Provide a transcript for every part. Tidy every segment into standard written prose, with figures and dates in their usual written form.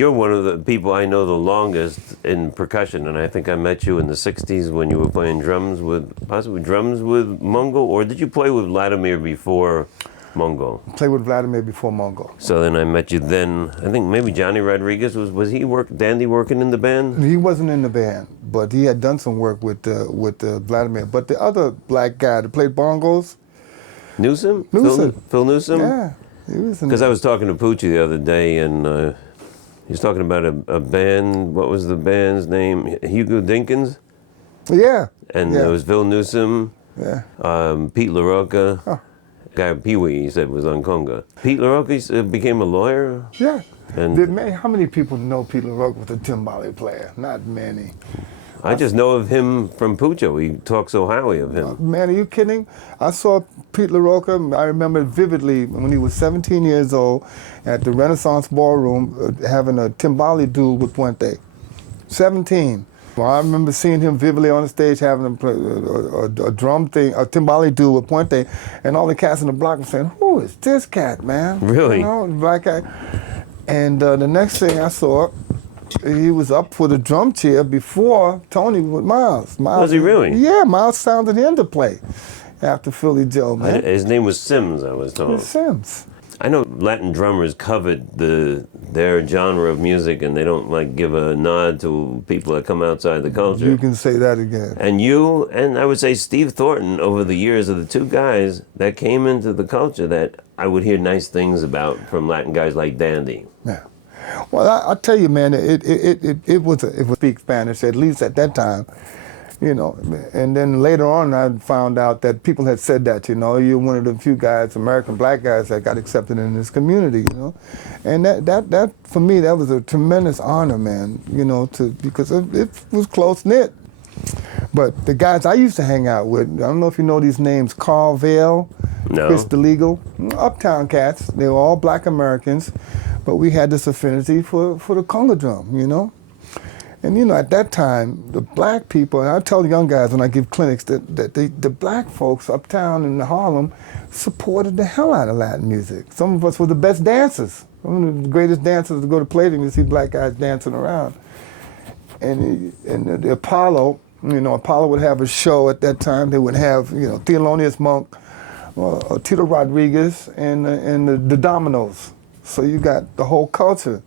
You're one of the people I know the longest in percussion, and I think I met you in the 60s when you were playing possibly drums with Mongo, or did you play with Vladimir before Mongo? Played with Vladimir before Mongo. So then I met you then. I think maybe Johnny Rodriguez, was he Dandy working in the band? He wasn't in the band, but he had done some work with Vladimir. But the other black guy that played bongos, Newsom? Newsom. Phil Newsom? Yeah, he was in. Because I was talking to Poochie the other day, and he was talking about a band. What was the band's name? Hugo Dinkins? Yeah. And yeah. there was Phil Newsom, Yeah. Pete LaRocca. Huh. Guy Pee Wee, he said, was on conga. Pete LaRocca became a lawyer? Yeah. And How many people know Pete LaRocca was a timbale player? Not many. I just know of him from Pucho. He talks so highly of him. Man, are you kidding? I saw Pete LaRocca, I remember vividly when he was 17 years old at the Renaissance Ballroom having a timbale duel with Puente. 17. Well, I remember seeing him vividly on the stage having a drum thing, a timbale duel with Puente, and all the cats in the block were saying, "Who is this cat, man?" Really? You know, black guy. And the next thing I saw, he was up for the drum chair before Tony with Miles. Was he really? Yeah, Miles sounded him to play after Philly Joe, man. His name was Sims, I was told. It's Sims. I know Latin drummers covet their genre of music, and they don't like give a nod to people that come outside the culture. You can say that again. And you, and I would say Steve Thornton, over the years, are the two guys that came into the culture that I would hear nice things about from Latin guys like Dandy. Yeah. Well, I tell you, man, it was speak Spanish, at least at that time, you know. And then later on, I found out that people had said that, you know, you're one of the few guys, American black guys, that got accepted in this community, you know. And that for me, that was a tremendous honor, man, you know, because it was close knit. But the guys I used to hang out with, I don't know if you know these names, Carl Vail, No. Chris DeLegal, uptown cats. They were all black Americans, but we had this affinity for the conga drum, you know? And you know, at that time, the black people, and I tell the young guys when I give clinics that the black folks uptown in Harlem supported the hell out of Latin music. Some of us were the best dancers. Some of the greatest dancers to go to Palladium, you see black guys dancing around. And the Apollo, you know, Apollo would have a show at that time. They would have, you know, Thelonious Monk, Tito Rodriguez, and the Dominoes. So you got the whole culture.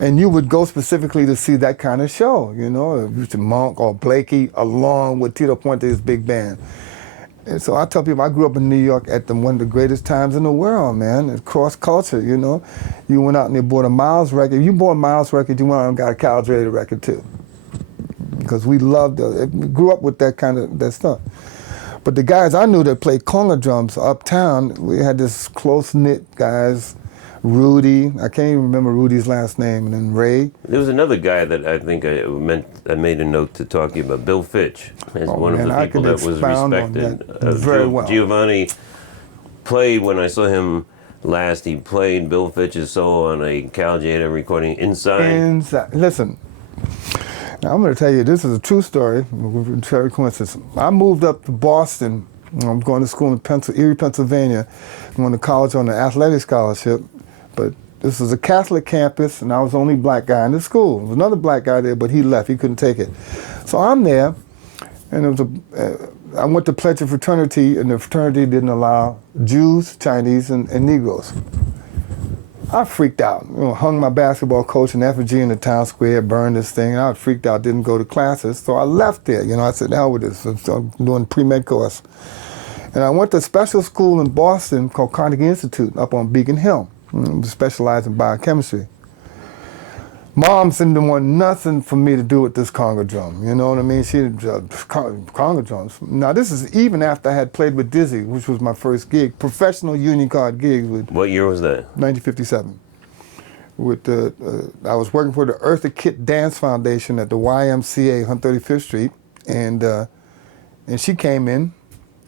And you would go specifically to see that kind of show, you know, Monk or Blakey along with Tito Puente's big band. And so I tell people I grew up in New York at one of the greatest times in the world, man, cross culture, you know. You went out and you bought a Miles record. You bought a Miles record, you went out and got a Calibrated record too. Because we loved it. We grew up with that stuff. But the guys I knew that played conga drums uptown, we had this close-knit guys, Rudy, I can't even remember Rudy's last name, and then Ray. There was another guy that I think I made a note to talk to you about, Bill Fitch. As one of the people that was respected. Very well. Giovanni played, when I saw him last, he played Bill Fitch's solo on a Cal Jada recording, Inside. Listen, now I'm going to tell you, this is a true story, very coincidence. I moved up to Boston. I'm going to school in Erie, Pennsylvania. I went to college on an athletic scholarship. But this was a Catholic campus, and I was the only black guy in the school. There was another black guy there, but he left. He couldn't take it. So I'm there, and I went to pledge a fraternity, and the fraternity didn't allow Jews, Chinese, and Negroes. I freaked out. You know, hung my basketball coach in effigy in the town square, burned this thing. I was freaked out, didn't go to classes, so I left there. You know, I said, hell with this. So I'm doing a pre-med course. And I went to a special school in Boston called Carnegie Institute up on Beacon Hill. Specialized in biochemistry. Mom didn't want nothing for me to do with this conga drum. You know what I mean? She conga drums. Now this is even after I had played with Dizzy, which was my first gig, professional union card gig with. What year was that? 1957. With I was working for the Eartha Kitt Dance Foundation at the YMCA, 135th Street, and she came in.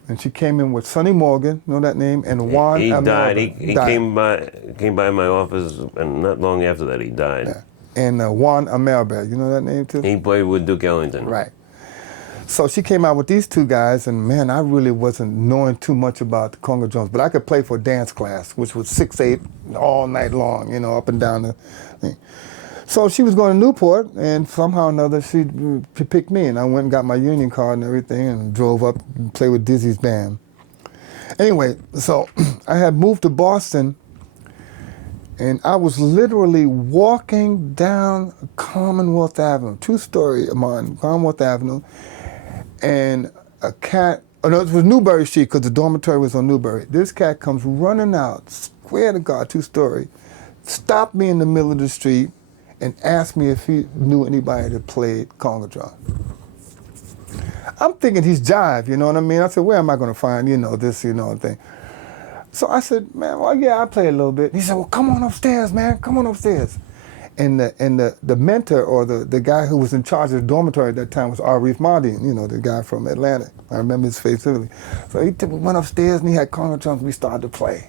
And she came in with Sonny Morgan, know that name, and Juan. He died. He came by my office, and not long after that he died. Yeah. And Juan Amelberg, you know that name too? He played with Duke Ellington. Right. So she came out with these two guys, and man, I really wasn't knowing too much about the conga drums, but I could play for a dance class, which was 6/8 all night long, you know, up and down the thing. So she was going to Newport, and somehow or another she picked me, and I went and got my union card and everything, and drove up and played with Dizzy's band. Anyway, so I had moved to Boston, and I was literally walking down Commonwealth Avenue, two-story on Commonwealth Avenue, and a cat, oh no, it was Newbury Street because the dormitory was on Newbury. This cat comes running out, swear to God, two-story, stopped me in the middle of the street and asked me if he knew anybody that played conga drum. I'm thinking he's jive, you know what I mean? I said, where am I going to find, this, thing? So I said, man, well, yeah, I play a little bit. He said, well, come on upstairs, man, come on upstairs. And the mentor or the guy who was in charge of the dormitory at that time was Arif Mardin, the guy from Atlanta. I remember his face vividly. So he went upstairs and he had conga drums and we started to play.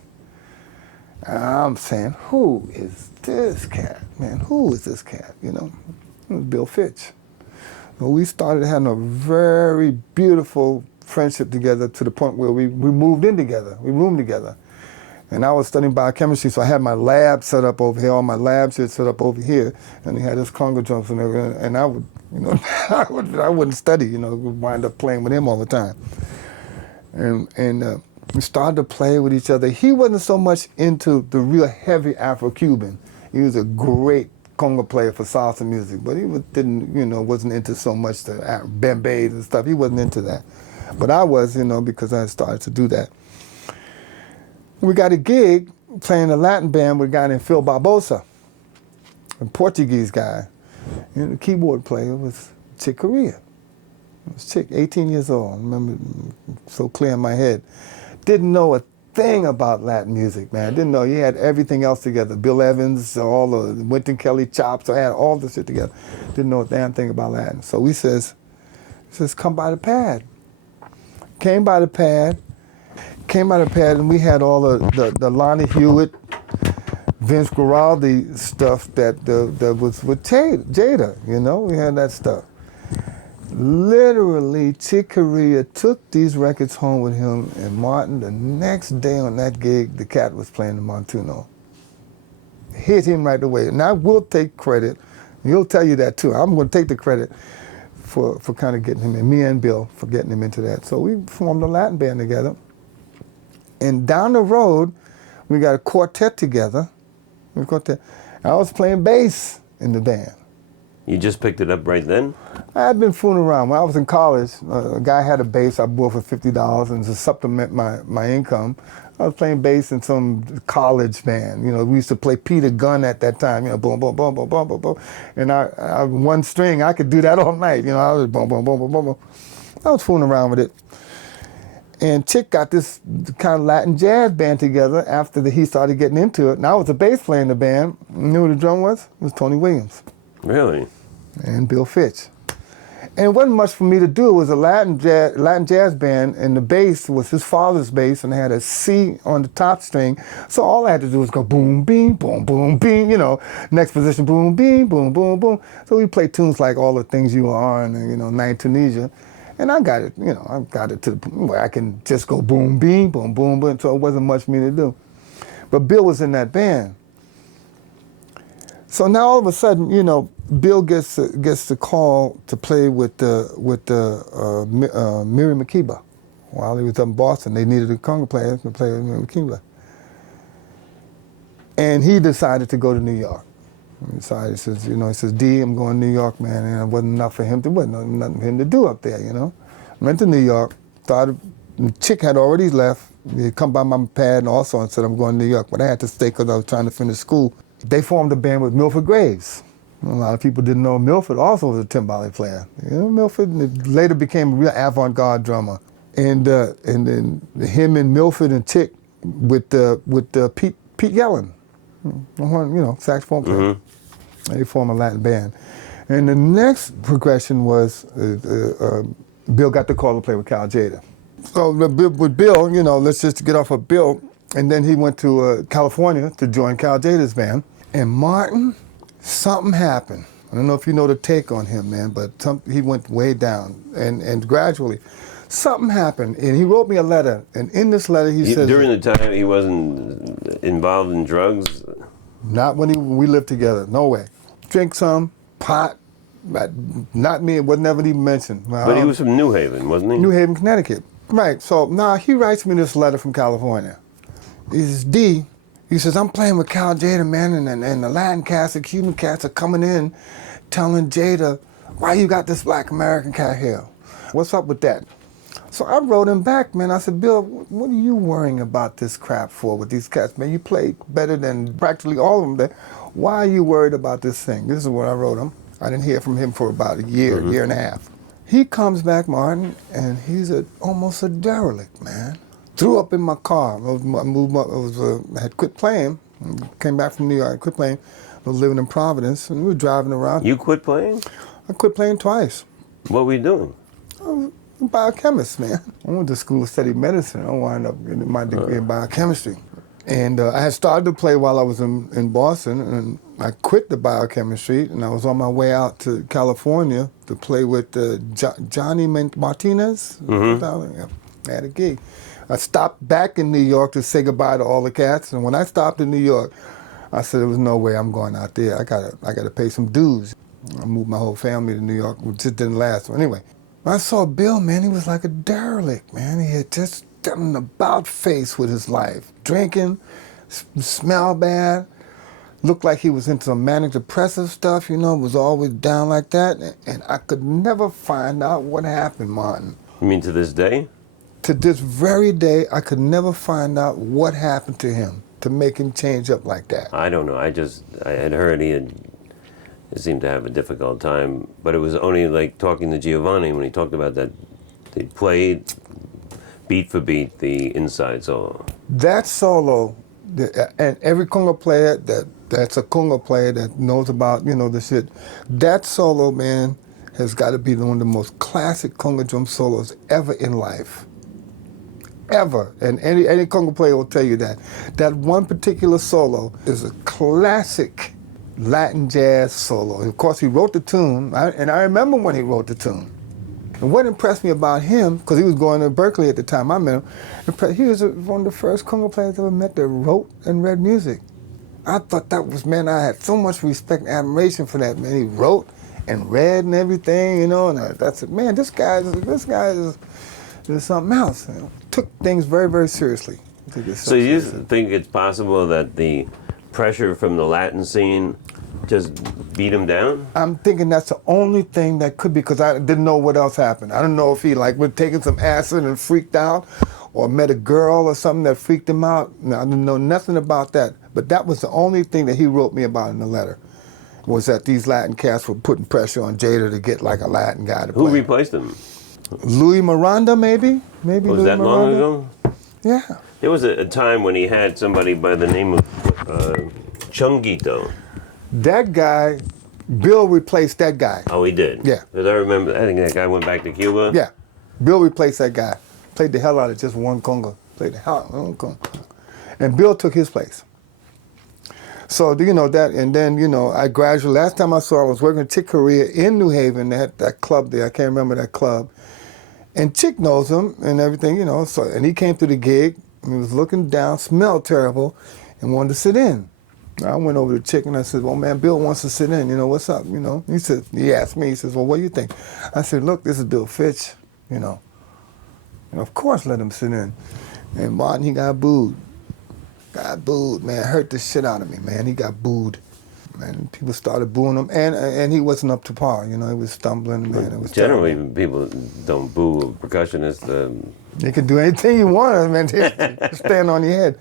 And I'm saying, who is this cat, man? Who is this cat, It was Bill Fitch. So we started having a very beautiful friendship together to the point where we moved in together, we roomed together. And I was studying biochemistry, so I had my lab set up over here, all my lab shit set up over here, and he had his conga drums and everything, and I would, I wouldn't study, would wind up playing with him all the time. And we started to play with each other. He wasn't so much into the real heavy Afro-Cuban. He was a great conga player for salsa music, but he wasn't into so much the bembeys and stuff. He wasn't into that. But I was, because I had started to do that. We got a gig playing a Latin band with a guy named Phil Barbosa, a Portuguese guy. And the keyboard player was Chick Corea. It was Chick, 18 years old. I remember so clear in my head. Didn't know a thing about Latin music, man. Didn't know. He had everything else together. Bill Evans, all the Wynton Kelly chops. I had all the shit together. Didn't know a damn thing about Latin. So he says, come by the pad. Came by the pad, and we had all the Lonnie Hewitt, Vince Guaraldi stuff that was with Jada, we had that stuff. Literally, Chick Corea took these records home with him, and Martin, the next day on that gig, the cat was playing the Montuno. Hit him right away. And I will take credit, and he'll tell you that too. I'm going to take the credit for kind of getting him in, me and Bill, for getting him into that. So we formed a Latin band together. And down the road, we got a quartet together. I was playing bass in the band. You just picked it up right then? I had been fooling around. When I was in college, a guy had a bass I bought for $50 and to supplement my income. I was playing bass in some college band. We used to play Peter Gunn at that time, boom, boom, boom, boom, boom, boom, boom. And I one string, I could do that all night. I was boom, boom, boom, boom, boom, boom. I was fooling around with it. And Chick got this kind of Latin jazz band together after he started getting into it. And I was a bass player in the band. You know who the drum was? It was Tony Williams. Really? And Bill Fitch. And it wasn't much for me to do. It was a Latin jazz band, and the bass was his father's bass, and it had a C on the top string. So all I had to do was go boom, beam, boom, boom, beam, next position, boom, beam, boom, boom, boom. So we played tunes like All the Things You Are and, Night Tunisia. And I got it, I got it to the point where I can just go boom, beam, boom, boom, boom. So it wasn't much for me to do. But Bill was in that band. So now all of a sudden, Bill gets the call to play with Miri Makeba. While he was up in Boston, they needed a conga player to play with Miri Makeba. And he decided to go to New York. He says, D, I'm going to New York, man. And it wasn't enough for him nothing for him to do up there, Went to New York, the Chick had already left. He'd come by my pad and also and said, I'm going to New York. But I had to stay because I was trying to finish school. They formed a band with Milford Graves. A lot of people didn't know Milford also was a timbale player. Milford later became a real avant-garde drummer. And then him and Milford and Chick with Pete Yellen, saxophone player. Mm-hmm. They formed a Latin band. And the next progression was Bill got the call to play with Cal Jada. So with Bill, let's just get off of Bill. And then he went to California to join Cal Jada's band. And Martin, something happened. I don't know if you know the take on him, man, but he went way down. And gradually, something happened. And he wrote me a letter. And in this letter, he said... During the time he wasn't involved in drugs? Not when we lived together. No way. drink some, pot, but not me, it was never even mentioned. But he was from New Haven, wasn't he? New Haven, Connecticut. Right, so now he writes me this letter from California. He says, D, he says, I'm playing with Cal Jada, man, and the Latin cats, the Cuban cats are coming in telling Jada, why you got this black American cat here? What's up with that? So I wrote him back, man. I said, Bill, what are you worrying about this crap for with these cats, man? You played better than practically all of them. Why are you worried about this thing? This is what I wrote him. I didn't hear from him for about a year, year and a half. He comes back, Martin, and he's almost a derelict, man. Threw up in my car. I had quit playing, came back from New York, quit playing. I was living in Providence, and we were driving around. You quit playing? I quit playing twice. What were you doing? I was a biochemist, man. I went to school to study medicine. I wound up getting my degree in biochemistry. And I had started to play while I was in Boston, and I quit the biochemistry, and I was on my way out to California to play with Johnny Martinez. I had a gig. I stopped back in New York to say goodbye to all the cats, and when I stopped in New York, I said there was no way I'm going out there. I gotta pay some dues. I moved my whole family to New York, which just didn't last. So anyway, when I saw Bill, man, he was like a derelict, man. He had just done an about face with his life. Drinking, smelled bad, looked like he was into some manic depressive stuff, was always down like that. And I could never find out what happened, Martin. You mean to this day? To this very day, I could never find out what happened to him to make him change up like that. I don't know. I had heard he seemed to have a difficult time, but it was only like talking to Giovanni when he talked about that. They played beat for beat the inside solo. That solo, and every conga player that's a conga player that knows about the shit. That solo, man, has got to be one of the most classic conga drum solos ever in life. Ever. And any conga player will tell you that. That one particular solo is a classic Latin jazz solo. And of course, he wrote the tune, and I remember when he wrote the tune. And what impressed me about him, because he was going to Berkeley at the time I met him, he was one of the first conga players I ever met that wrote and read music. I thought that was, man, I had so much respect and admiration for that, man. He wrote and read and everything, and that's it. Man, this guy is something else. Took things very, very seriously. So you think it's possible that the pressure from the Latin scene just beat him down? I'm thinking that's the only thing that could be, because I didn't know what else happened. I don't know if he was taking some acid and freaked out, or met a girl or something that freaked him out. I didn't know nothing about that. But that was the only thing that he wrote me about in the letter, was that these Latin cats were putting pressure on Jada to get like a Latin guy to play. Who replaced him? Louis Miranda, maybe? Maybe was Louis that Miranda? long ago? Yeah. There was a time when he had somebody by the name of Chunguito. That guy, Bill replaced that guy. Oh, he did? Yeah. Because I remember, I think that guy went back to Cuba. Yeah. Bill replaced that guy. Played the hell out of just one conga. Played the hell out of one conga. And Bill took his place. So, that, and then, I gradually, last time I saw, I was working with Chick Corea in New Haven. They had that club there. I can't remember that club. And Chick knows him and everything, so, and he came to the gig, and he was looking down, smelled terrible, and wanted to sit in. I went over to Chick and I said, well, man, Bill wants to sit in, what's up, He asked me, he says, well, what do you think? I said, look, this is Bill Fitch, And of course let him sit in. And Martin, he got booed. Got booed, man, hurt the shit out of me, man. He got booed. Man, people started booing him, and he wasn't up to par, he was stumbling, man. It was generally, terrible. people don't boo a percussionist. You can do anything you want, man, stand on your head.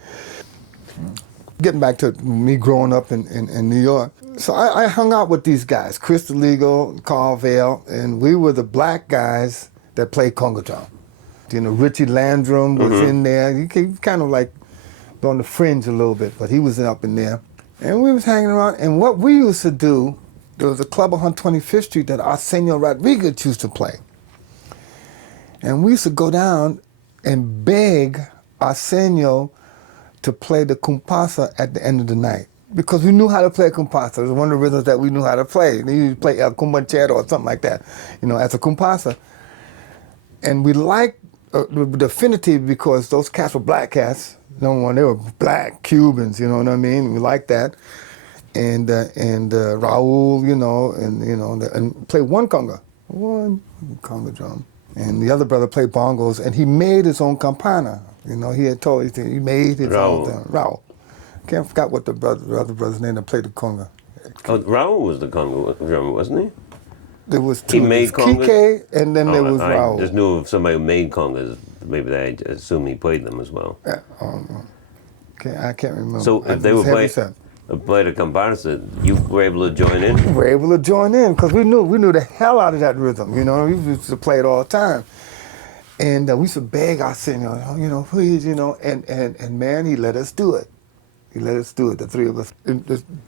Getting back to me growing up in New York. So I hung out with these guys, Chris DeLego, Carl Vail, and we were the black guys that played conga drum. Richie Landrum was in there. He kind of like on the fringe a little bit, but he was up in there. And we was hanging around, and what we used to do, there was a club on 25th Street that Arsenio Rodriguez used to play. And we used to go down and beg Arsenio to play the compasa at the end of the night, because we knew how to play compasa. It was one of the rhythms that we knew how to play. We used to play El Cumbanchero or something like that, as a compasa. And we liked the affinity because those cats were black cats. They were black Cubans, you know what I mean? We liked that. and Raul, and played one conga drum, and the other brother played bongos, and he made his own campana. He had told he made his own thing. Raul. Can't forget what the other brother's name that played the conga. Oh, Raul was the conga drummer, wasn't he? There was two. He made congas? Kike, and then there was Raul. I just knew of somebody who made congas. Maybe I assume he played them as well. Yeah, I can't remember. So if they were played a comparsa, you were able to join in? We were able to join in because we knew the hell out of that rhythm. We used to play it all the time. And we used to beg our senior, please, and man, he let us do it. He let us do it, the three of us.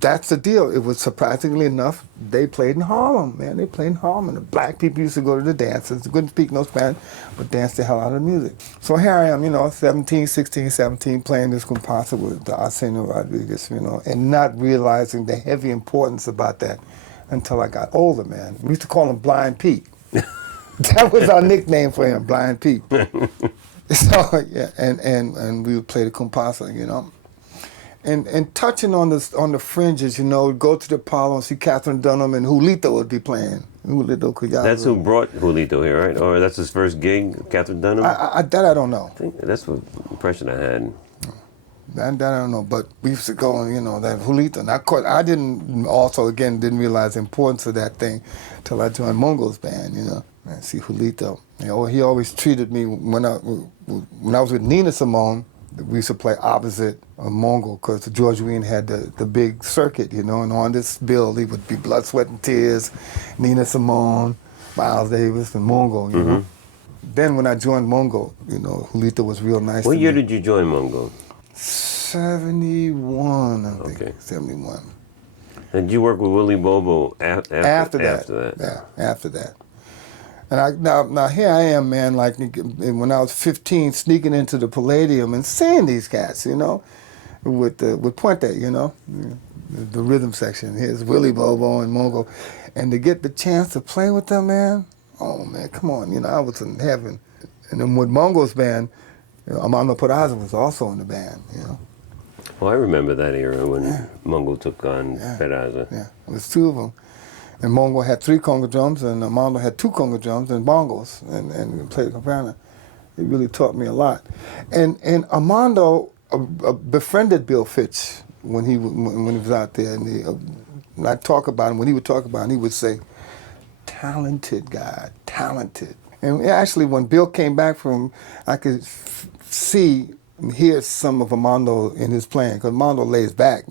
That's the deal. It was surprisingly enough, they played in Harlem, man. They played in Harlem. And the black people used to go to the dances. They couldn't speak no Spanish, but danced the hell out of the music. So here I am, 17, 16, 17, playing this comparsa with Arsenio Rodriguez, and not realizing the heavy importance about that until I got older, man. We used to call him Blind Pete. That was our nickname for him, Blind Pete. So, yeah, and we would play the comparsa, And touching on the fringes, go to the Apollo and see Catherine Dunham and Julito would be playing. Julito Collado. That's who brought Julito here, right? Or that's his first gig, Catherine Dunham? That I don't know. I think that's what impression I had. That I don't know, but we used to go and, that Julito. And of course, I didn't realize the importance of that thing until I joined Mongo's band, and see Julito. He always treated me, when I was with Nina Simone, we used to play opposite of Mongo because George Wein had the big circuit, and on this bill he would be Blood, Sweat, and Tears, Nina Simone, Miles Davis, and Mongo, Then when I joined Mongo, Julito was real nice to me. What year did you join Mongo? 71, I think. Okay. 71. And did you work with Willie Bobo after that? Yeah, after that. And now here I am, man, like when I was 15, sneaking into the Palladium and seeing these cats, with Puente, the rhythm section. Here's Willie Bobo and Mongo. And to get the chance to play with them, man, oh, man, come on, I was in heaven. And then with Mongo's band, Armando Peraza was also in the band, Well, I remember that era when Mongo took on Peraza. Yeah, it was two of them. And Mongo had 3 conga drums, and Armando had 2 conga drums and bongos, and played campana. It really taught me a lot. And Armando befriended Bill Fitch when he was out there, and I talk about him. When he would talk about him, he would say, "Talented guy, talented." And actually, when Bill came back from, I could see and hear some of Armando in his playing, because Armando lays back,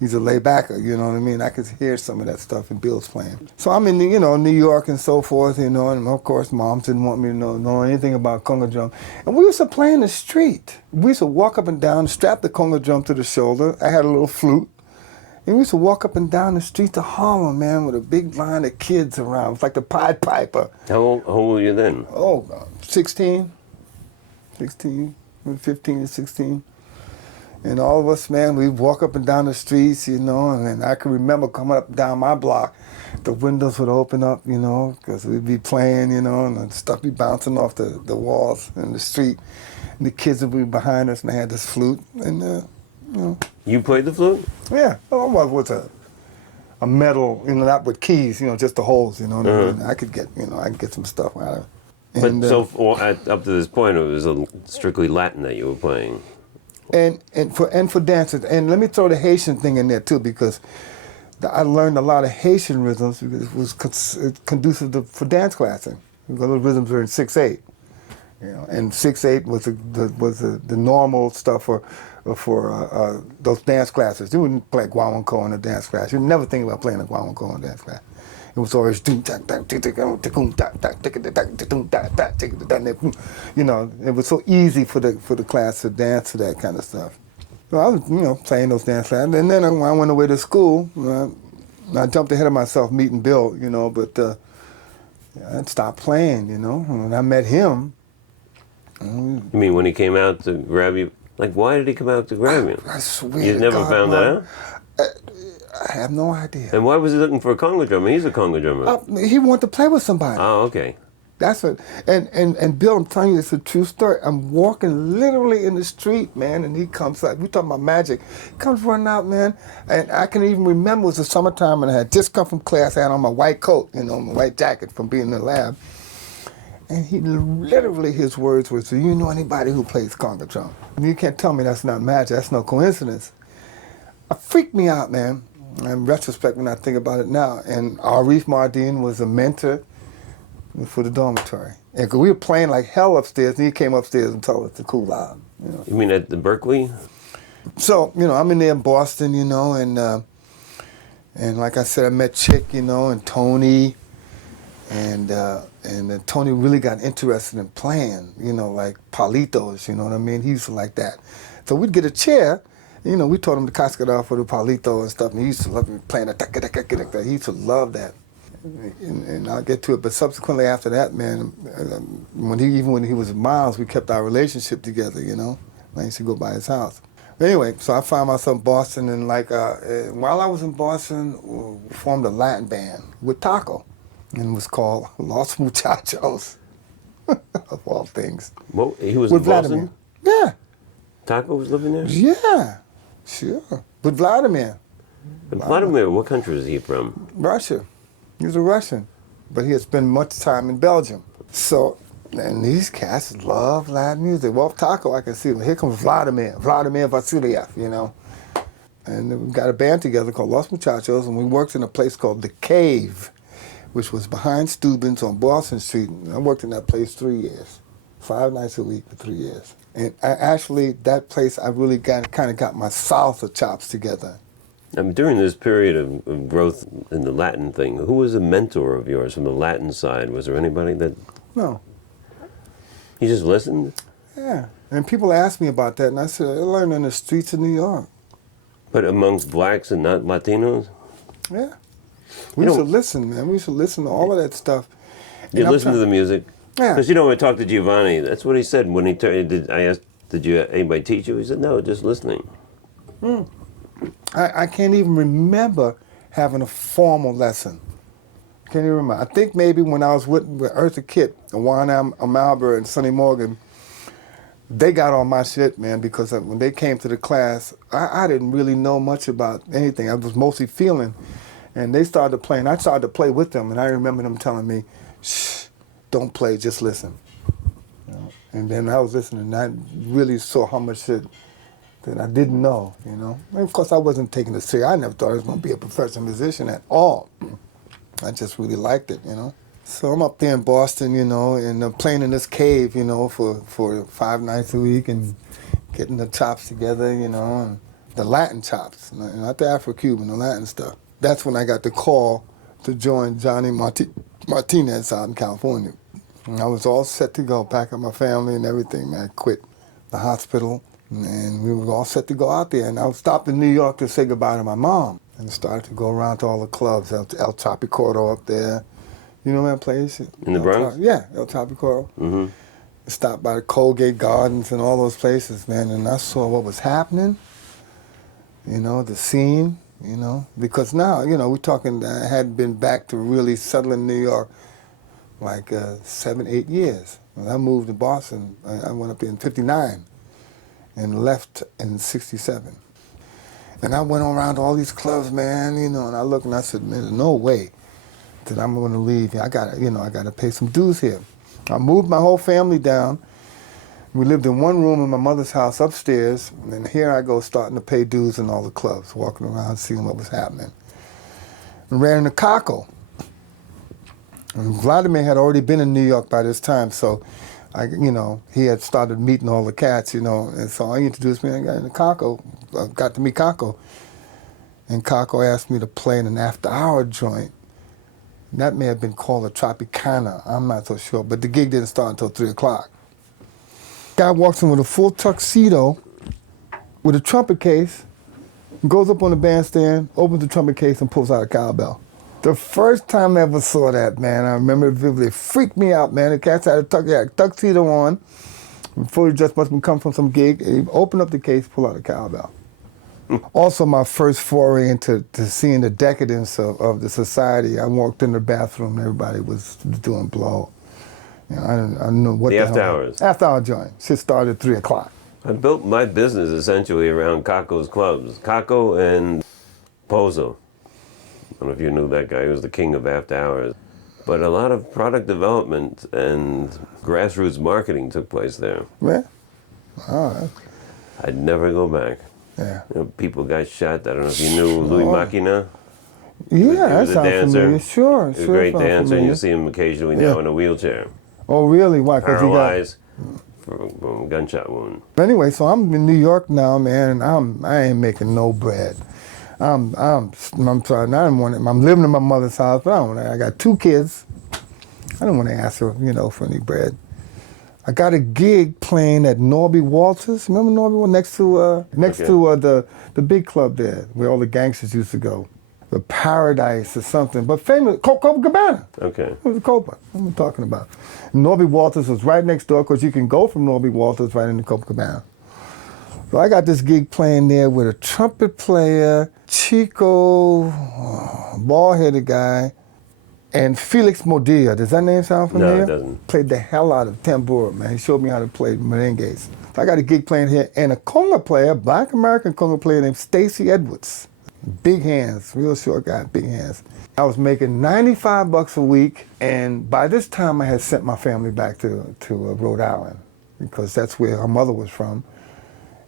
He's a laybacker, you know what I mean? I could hear some of that stuff in Bill's playing. So I'm in, New York and so forth, and of course, moms didn't want me to know anything about conga drum. And we used to play in the street. We used to walk up and down, strap the conga drum to the shoulder. I had a little flute. And we used to walk up and down the streets of Harlem, man, with a big line of kids around. It was like the Pied Piper. How old were you then? 16, 15 to 16. And all of us, man, we'd walk up and down the streets, and I can remember coming up and down my block, the windows would open up, because we'd be playing, and the stuff be bouncing off the walls in the street. And the kids would be behind us, and they had this flute, and, You played the flute? Yeah. Oh, it was a metal, not with keys, just the holes, what I mean? I could get some stuff out of it. And, up to this point, it was strictly Latin that you were playing. And for dancers, and let me throw the Haitian thing in there too, because I learned a lot of Haitian rhythms because it was conducive for dance classing. Because those rhythms were in 6/8, and 6/8 was the normal stuff for those dance classes. You wouldn't play guaguancó in a dance class. You'd never think about playing a guaguancó in a dance class. It was always it was so easy for the class to dance to that kind of stuff. So I was playing those dance classes, and then when I went away to school, I jumped ahead of myself meeting Bill, but I stopped playing, When I met him. You mean when he came out to grab you? Like, why did he come out to grab you? I swear you never found that out? I have no idea. And why was he looking for a conga drummer? He's a conga drummer. He wanted to play with somebody. Oh, okay. That's what, and Bill, I'm telling you, it's a true story. I'm walking literally in the street, man, and he comes up. We talking about magic. He comes running out, man, and I can even remember it was the summertime, and I had just come from class. I had on my white coat, you know, my white jacket from being in the lab. And he literally, his words were, "Do you know anybody who plays conga drum?" And you can't tell me that's not magic. That's no coincidence. It freaked me out, man. In retrospect, when I think about it now, and Arif Mardin was a mentor for the dormitory. And we were playing like hell upstairs, and he came upstairs and told us to cool out. You know. You mean at the Berkeley? So, you know, I'm in there in Boston, you know, and like I said, I met Chick, you know, and Tony, and Tony really got interested in playing, you know, like palitos, you know what I mean? He used to like that. So we'd get a chair, you know, we taught him the cascada for the palito and stuff, and he used to love me playing that. He used to love that. And I'll get to it, but subsequently after that, man, when he was at Miles, we kept our relationship together, you know. I used to go by his house. Anyway, so I found myself in Boston, and like while I was in Boston, we formed a Latin band with Taco, and it was called Los Muchachos, of all things. Well, he was With in Boston? Vladimir. Yeah. Taco was living there? Yeah, sure. With Vladimir. And Vladimir, what country is he from? Russia. He was a Russian, but he had spent much time in Belgium. So, and these cats love Latin music. Well, Taco, I can see him. Here comes Vladimir Vasiliev, you know. And we got a band together called Los Muchachos, and we worked in a place called The Cave, which was behind Steuben's on Boston Street. And I worked in that place 3 years, 5 nights a week for 3 years. And that place, I really kind of got my salsa chops together. During this period of growth in the Latin thing, who was a mentor of yours from the Latin side? Was there anybody that... No. You just listened? Yeah. And people ask me about that, and I said, I learned in the streets of New York. But amongst blacks and not Latinos? Yeah. We used to listen, man. We used to listen to all of that stuff. You listen to the music? Yeah. Because, you know, when I talked to Giovanni, that's what he said when he turned... I asked, did anybody teach you? He said, no, just listening. I can't even remember having a formal lesson. Can't even remember. I think maybe when I was with Eartha Kitt and Juan Amalber and Sonny Morgan, they got on my shit, man, because when they came to the class, I didn't really know much about anything. I was mostly feeling. And they started playing. I started to play with them, and I remember them telling me, shh, don't play, just listen. You know? And then I was listening, and I really saw how much shit that I didn't know, you know. And of course, I wasn't taking it serious. I never thought I was going to be a professional musician at all. I just really liked it, you know. So I'm up there in Boston, you know, and I'm playing in this cave, you know, for 5 nights a week and getting the chops together, you know, and the Latin chops, not the Afro-Cuban, the Latin stuff. That's when I got the call to join Johnny Martinez out in California. And I was all set to go, pack up my family and everything, man. I quit the hospital. And we were all set to go out there. And I stopped in New York to say goodbye to my mom. And started to go around to all the clubs, El Tropicordo up there. You know that place? In the Bronx? Yeah, El Tropicordo. Mm-hmm. Stopped by the Colgate Gardens and all those places, man. And I saw what was happening, you know, the scene, you know. Because now, you know, we're talking, I hadn't been back to really settle in New York like 7, 8 years. When I moved to Boston, I went up there in 59. And left in 67. And I went around to all these clubs, man, you know, and I looked and I said, man, there's no way that I'm going to leave. I got to pay some dues here. I moved my whole family down. We lived in one room in my mother's house upstairs, and here I go starting to pay dues in all the clubs, walking around seeing what was happening. And ran into Kako. And Vladimir had already been in New York by this time, so he had started meeting all the cats, you know, and so he introduced me and got to meet Kako. And Kako asked me to play in an after-hour joint. And that may have been called a Tropicana, I'm not so sure, but the gig didn't start until 3 o'clock. Guy walks in with a full tuxedo, with a trumpet case, goes up on the bandstand, opens the trumpet case, and pulls out a cowbell. The first time I ever saw that, man, I remember it vividly. It freaked me out, man. The cats had a tuxedo on, fully dressed, must have come from some gig. He opened up the case, pulled out a cowbell. Also, my first foray into seeing the decadence of the society. I walked in the bathroom, and everybody was doing blow. I don't know what The the after hell. hours. After hour joint. Shit started at 3 o'clock. I built my business essentially around Caco's clubs. Caco and Pozo. I don't know if you knew that guy. He was the king of after hours. But a lot of product development and grassroots marketing took place there. Yeah. Oh, I'd never go back. yeah. You know, people got shot. I don't know if you knew Louis Machina. Yeah, He that was a sounds dancer. familiar. Sure, He was a sure. great sounds dancer, and familiar. you see him occasionally Yeah. now in a wheelchair. Oh, really? Why? Because he got. Paralyzed from a gunshot wound. Anyway, so I'm in New York now, man, and I ain't making no bread. I'm sorry. I'm living in my mother's house, but I got 2 kids. I don't want to ask her, for any bread. I got a gig playing at Norby Walters. Remember Norby next to the big club there, where all the gangsters used to go, the Paradise or something. But famous Copacabana. Okay. It was a Copa. What am I talking about? Norby Walters was right next door, because you can go from Norby Walters right into Copacabana. So I got this gig playing there with a trumpet player, Chico, bald-headed guy, and Felix Modilla. Does that name sound familiar? No, it doesn't. Played the hell out of tambura, man. He showed me how to play merengues. So I got a gig playing here, and a conga player, black American conga player named Stacy Edwards. Big hands, real short guy, big hands. I was making $95 a week, and by this time I had sent my family back to Rhode Island, because that's where her mother was from.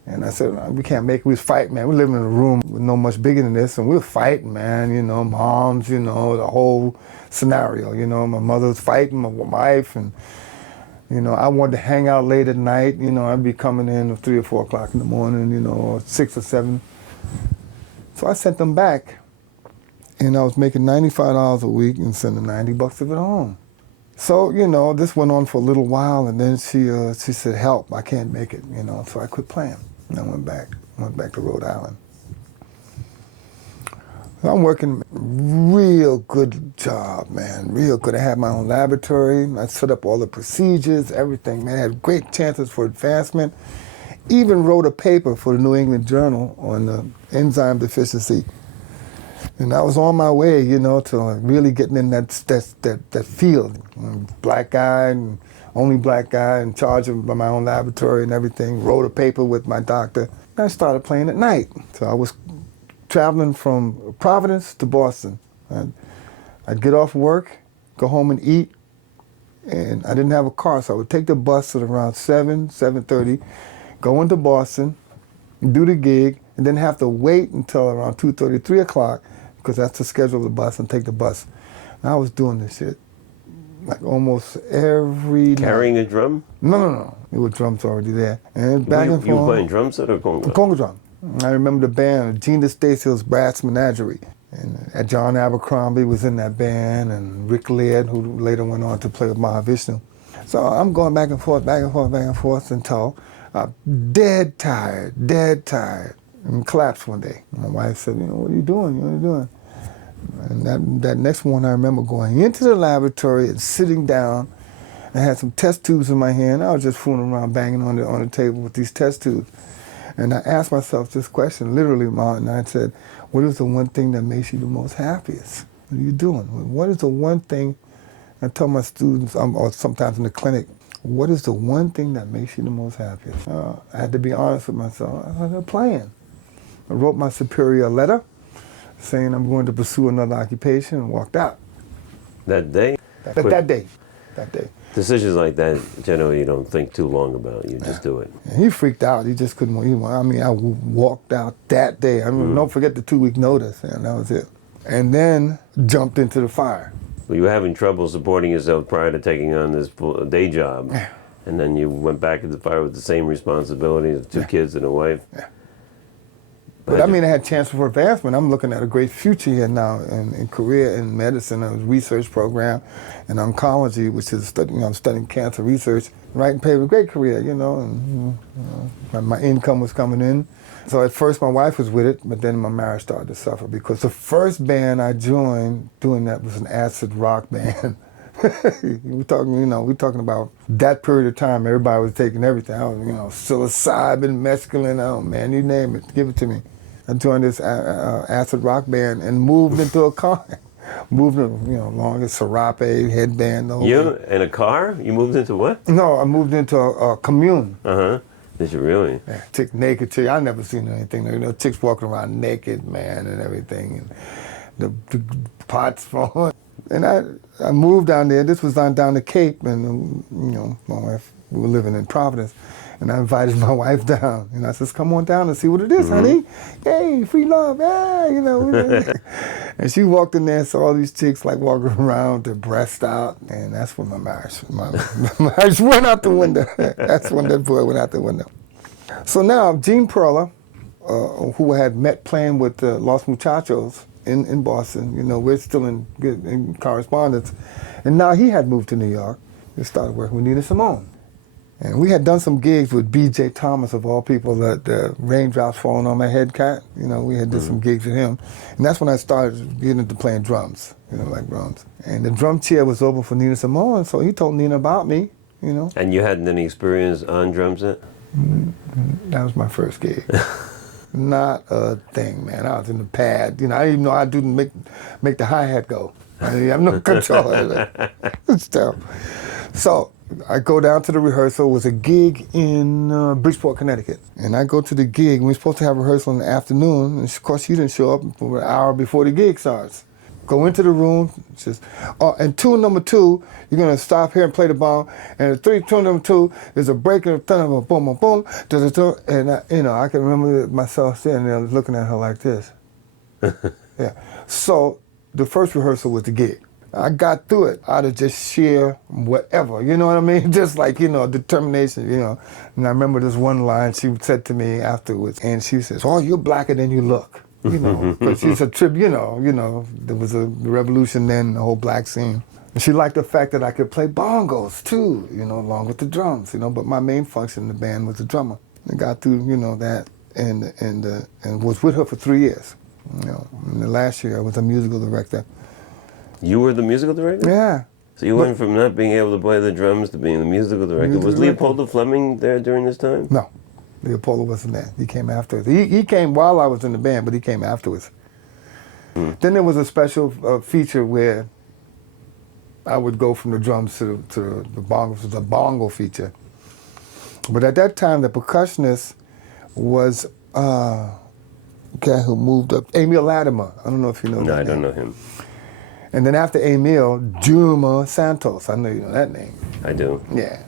And I said, we can't make it. We was fighting, man. We living in a room with no much bigger than this, and we were fighting, man. Moms, the whole scenario. My mother was fighting, my wife, and I wanted to hang out late at night. I'd be coming in at 3 or 4 o'clock in the morning, or 6 or 7. So I sent them back, and I was making $95 a week and sending $90 of it home. So, this went on for a little while, and then she said, help, I can't make it, so I quit playing. And I went back to Rhode Island. I'm working real good job, man, real good. I had my own laboratory. I set up all the procedures, everything, man. I had great chances for advancement. Even wrote a paper for the New England Journal on the enzyme deficiency. And I was on my way, to really getting in that field. Black guy, and only black guy, in charge of my own laboratory and everything. Wrote a paper with my doctor. I started playing at night. So I was traveling from Providence to Boston. I'd get off work, go home and eat, and I didn't have a car, so I would take the bus at around 7:30, go into Boston, do the gig, and then have to wait until around 2:30, 3 o'clock, because that's the schedule of the bus, and take the bus. And I was doing this shit like almost every night. Carrying a drum? No. There were drums already there. And back and forth. You were playing drum set or conga? Conga drum. I remember the band, Gina Stacey's Brass Menagerie. And John Abercrombie was in that band, and Rick Laird, who later went on to play with Mahavishnu. So I'm going back and forth until I'm dead tired, and collapsed one day. My wife said, what are you doing? And that next one, I remember going into the laboratory and sitting down. I had some test tubes in my hand. I was just fooling around, banging on the table with these test tubes. And I asked myself this question, literally, Martin. I said, what is the one thing that makes you the most happiest? What are you doing? What is the one thing, I tell my students, or sometimes in the clinic, what is the one thing that makes you the most happiest? I had to be honest with myself. I was playing. I wrote my superior a letter saying I'm going to pursue another occupation, and walked out. That day? That day. Decisions like that, generally you don't think too long about. You just do it. And he freaked out. He just couldn't. I walked out that day. Don't forget the 2-week notice, and that was it. And then jumped into the fire. Well, you were having trouble supporting yourself prior to taking on this day job. Yeah. And then you went back into the fire with the same responsibilities, 2 kids and a wife. Yeah. But I had chance for advancement. I'm looking at a great future here now in career in medicine, a research program in oncology, which is I'm studying cancer research, writing papers, great career, and my income was coming in. So at first my wife was with it, but then my marriage started to suffer, because the first band I joined doing that was an acid rock band. we're talking about that period of time. Everybody was taking everything. Psilocybin, mescaline, man, you name it, give it to me. I joined this acid rock band and moved into a car. Moved, along a serape headband. The whole You way. in a car? You moved into what? No, I moved into a commune. Uh-huh. Did you really? Yeah, chick naked chick. I never seen anything. Chicks walking around naked, man, and everything, and the pots flowing. And I moved down there. This was down the Cape, and my wife, we were living in Providence, and I invited my wife down, and I says, "Come on down and see what it is, honey. Hey, free love, yeah, And she walked in there and saw all these chicks like walking around, their breasts out, and that's when my marriage went out the window. That's when that boy went out the window. So now, Gene Perla, who I had met playing with the Los Muchachos in Boston, we're still in correspondence, and now he had moved to New York and started working with Nina Simone. And we had done some gigs with B.J. Thomas, of all people, the Raindrops Falling on My Head cat. We had did some gigs with him. And that's when I started getting into playing drums, like drums. And the drum chair was open for Nina Simone, so he told Nina about me, And you hadn't any experience on drums yet? That was my first gig. Not a thing, man. I was in the pad. I didn't even know how to make the hi-hat go. I didn't have no control of it. Stuff. So I go down to the rehearsal. It was a gig in Bridgeport, Connecticut. And I go to the gig. We were supposed to have rehearsal in the afternoon. And of course, she didn't show up for an hour before the gig starts. Go into the room, and tune number 2, you're gonna stop here and play the bomb. And tune number 2, there's a break in the thunder, boom, boom, boom, and I can remember myself sitting there looking at her like this. Yeah. So the first rehearsal was the gig. I got through it out of just sheer whatever, you know what I mean? Just like, determination, And I remember this one line she said to me afterwards, and she says, "Oh, you're blacker than you look." But she's a tribute, there was a revolution then, the whole black scene. And she liked the fact that I could play bongos too, along with the drums, but my main function in the band was the drummer. I got through, that, and was with her for 3 years. In the last year I was a musical director. You were the musical director? Yeah. So you went from not being able to play the drums to being the musical director. Was Leopoldo Fleming there during this time? No. Leopoldo wasn't there. He came afterwards. He came while I was in the band, but he came afterwards. Then there was a special feature where I would go from the drums to the bongos. It was a bongo feature. But at that time, the percussionist was a guy who moved up, Emil Latimer. I don't know if you know that No, I name. don't know him. And then after Emil, Juma Santos. I know you know that name. I do. Yeah.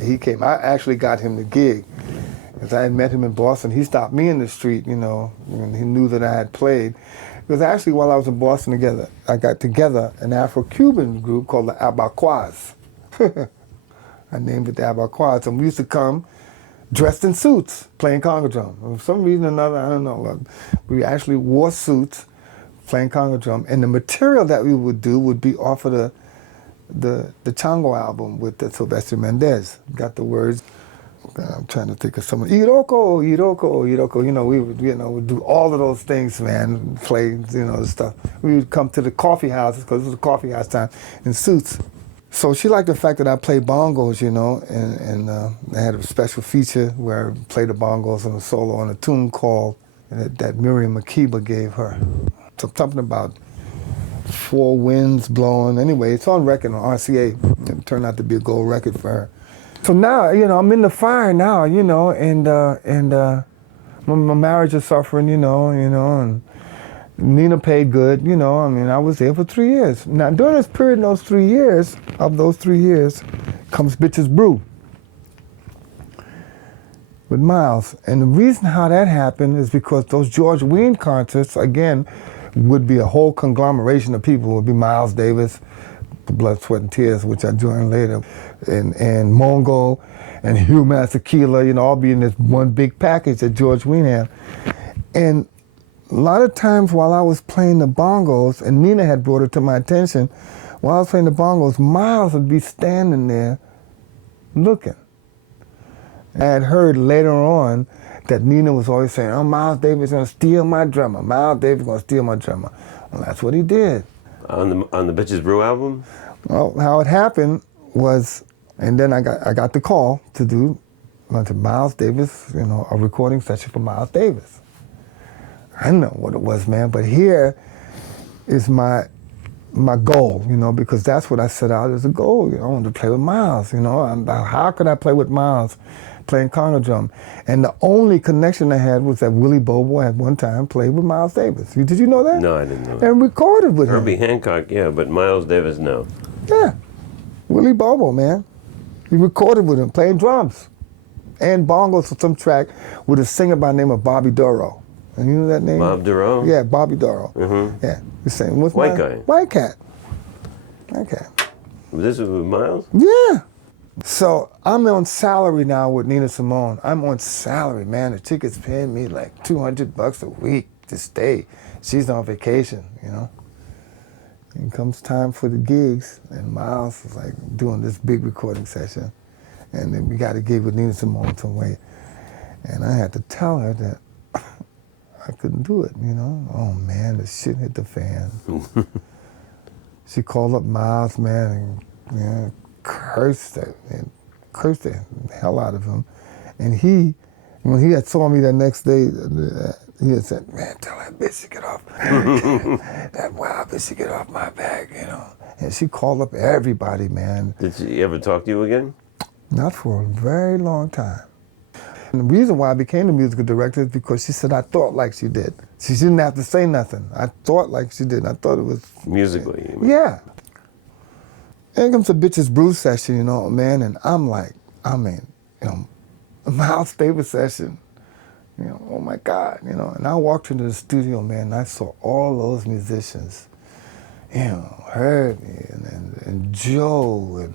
He came. I actually got him the gig. Because I had met him in Boston. He stopped me in the street, and he knew that I had played. Because actually, while I was in Boston I got together an Afro-Cuban group called the Abaquaz. I named it the Abaquaz. And we used to come dressed in suits, playing conga drum. For some reason or another, I don't know. We actually wore suits, playing conga drum. And the material that we would do would be off of the Chango album with the Sylvester Mendez. Got the words. I'm trying to think of someone. Iroko, Iroko, Iroko. We would, we'd do all of those things, man. Play, stuff. We would come to the coffee houses because it was a coffee house time in suits. So she liked the fact that I played bongos, and I had a special feature where I played the bongos on a solo on a tune called that Miriam Makeba gave her. So something about 4 winds blowing. Anyway, it's on record on RCA. It turned out to be a gold record for her. So now, I'm in the fire now, and my marriage is suffering, and Nina paid good, I was there for 3 years. Now, during this period, those 3 years, comes Bitches Brew with Miles. And the reason how that happened is because those George Wein concerts, again, would be a whole conglomeration of people. It would be Miles Davis, Blood, Sweat, and Tears, which I joined later, and Mongo, and Hugh Masekela, all be in this one big package that George Wein had. And a lot of times while I was playing the bongos, and Nina had brought it to my attention, while I was playing the bongos, Miles would be standing there looking. I had heard later on that Nina was always saying, "Oh, Miles Davis is gonna steal my drummer. Miles Davis is gonna steal my drummer." Well, that's what he did. On the Bitches Brew album? Well, how it happened was, and then I got the call to do to Miles Davis, a recording session for Miles Davis. I don't know what it was, man, but here, is my goal, you know, because that's what I set out as a goal. You know, I wanted to play with Miles, you know. How could I play with Miles playing conga drum? And the only connection I had was that Willie Bobo at one time played with Miles Davis. Did you know that? No, I didn't know that. And recorded with Herbie him. Hancock, yeah, but Miles Davis, no. Yeah, Willie Bobo, man. He recorded with him, playing drums and bongos for some track with a singer by the name of Bobby Duro. And you know that name? Bob Duro? Yeah, Bobby Duro. Mm-hmm. Yeah, the same with White guy. White cat. White cat. This was with Miles? Yeah. So I'm on salary now with Nina Simone. I'm on salary, man. The chick is paying me like $200 a week to stay. She's on vacation, you know. And comes time for the gigs, and Miles was like doing this big recording session, and then we got a gig with Nina Simone some way, and I had to tell her that I couldn't do it, you know. Oh man, the shit hit the fan. She called up Miles, man, and you know, cursed the hell out of him, and he, when he had saw me the next day, he had said, "Man, tell that bitch to get off, that wild bitch to get off my back," you know. And she called up everybody, man. Did she ever talk to you again? Not for a very long time. And the reason why I became the musical director is because she said I thought like she did. She didn't have to say nothing. I thought like she did. I thought it was... Musically, you mean? Yeah. And comes a bitch's brew session, you know, man, and I'm like, you know, a Miles Davis session. You know, oh my God, you know. And I walked into the studio, man, and I saw all those musicians, you know, Herbie and Joe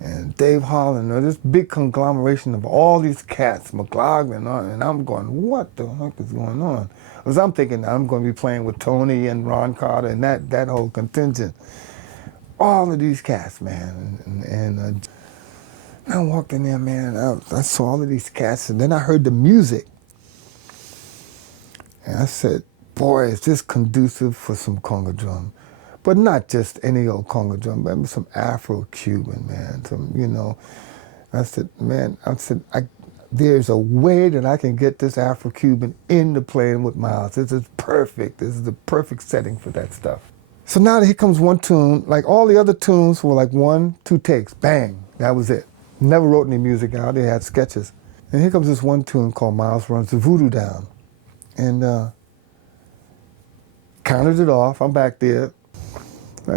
and Dave Holland, this big conglomeration of all these cats, McLaughlin, and I'm going, what the heck is going on? Because I'm thinking I'm going to be playing with Tony and Ron Carter and that whole contingent. All of these cats, man, and I walked in there, man, and I saw all of these cats, and then I heard the music. And I said, boy, is this conducive for some conga drum. But not just any old conga drum, but some Afro-Cuban, man, some, you know. I said, man, there's a way that I can get this Afro-Cuban into playing with Miles. This is perfect. This is the perfect setting for that stuff. So now here comes one tune. Like all the other tunes were like 1, 2 takes, bang, that was it. Never wrote any music out, they had sketches. And here comes this one tune called Miles Runs the Voodoo Down. And counted it off, I'm back there.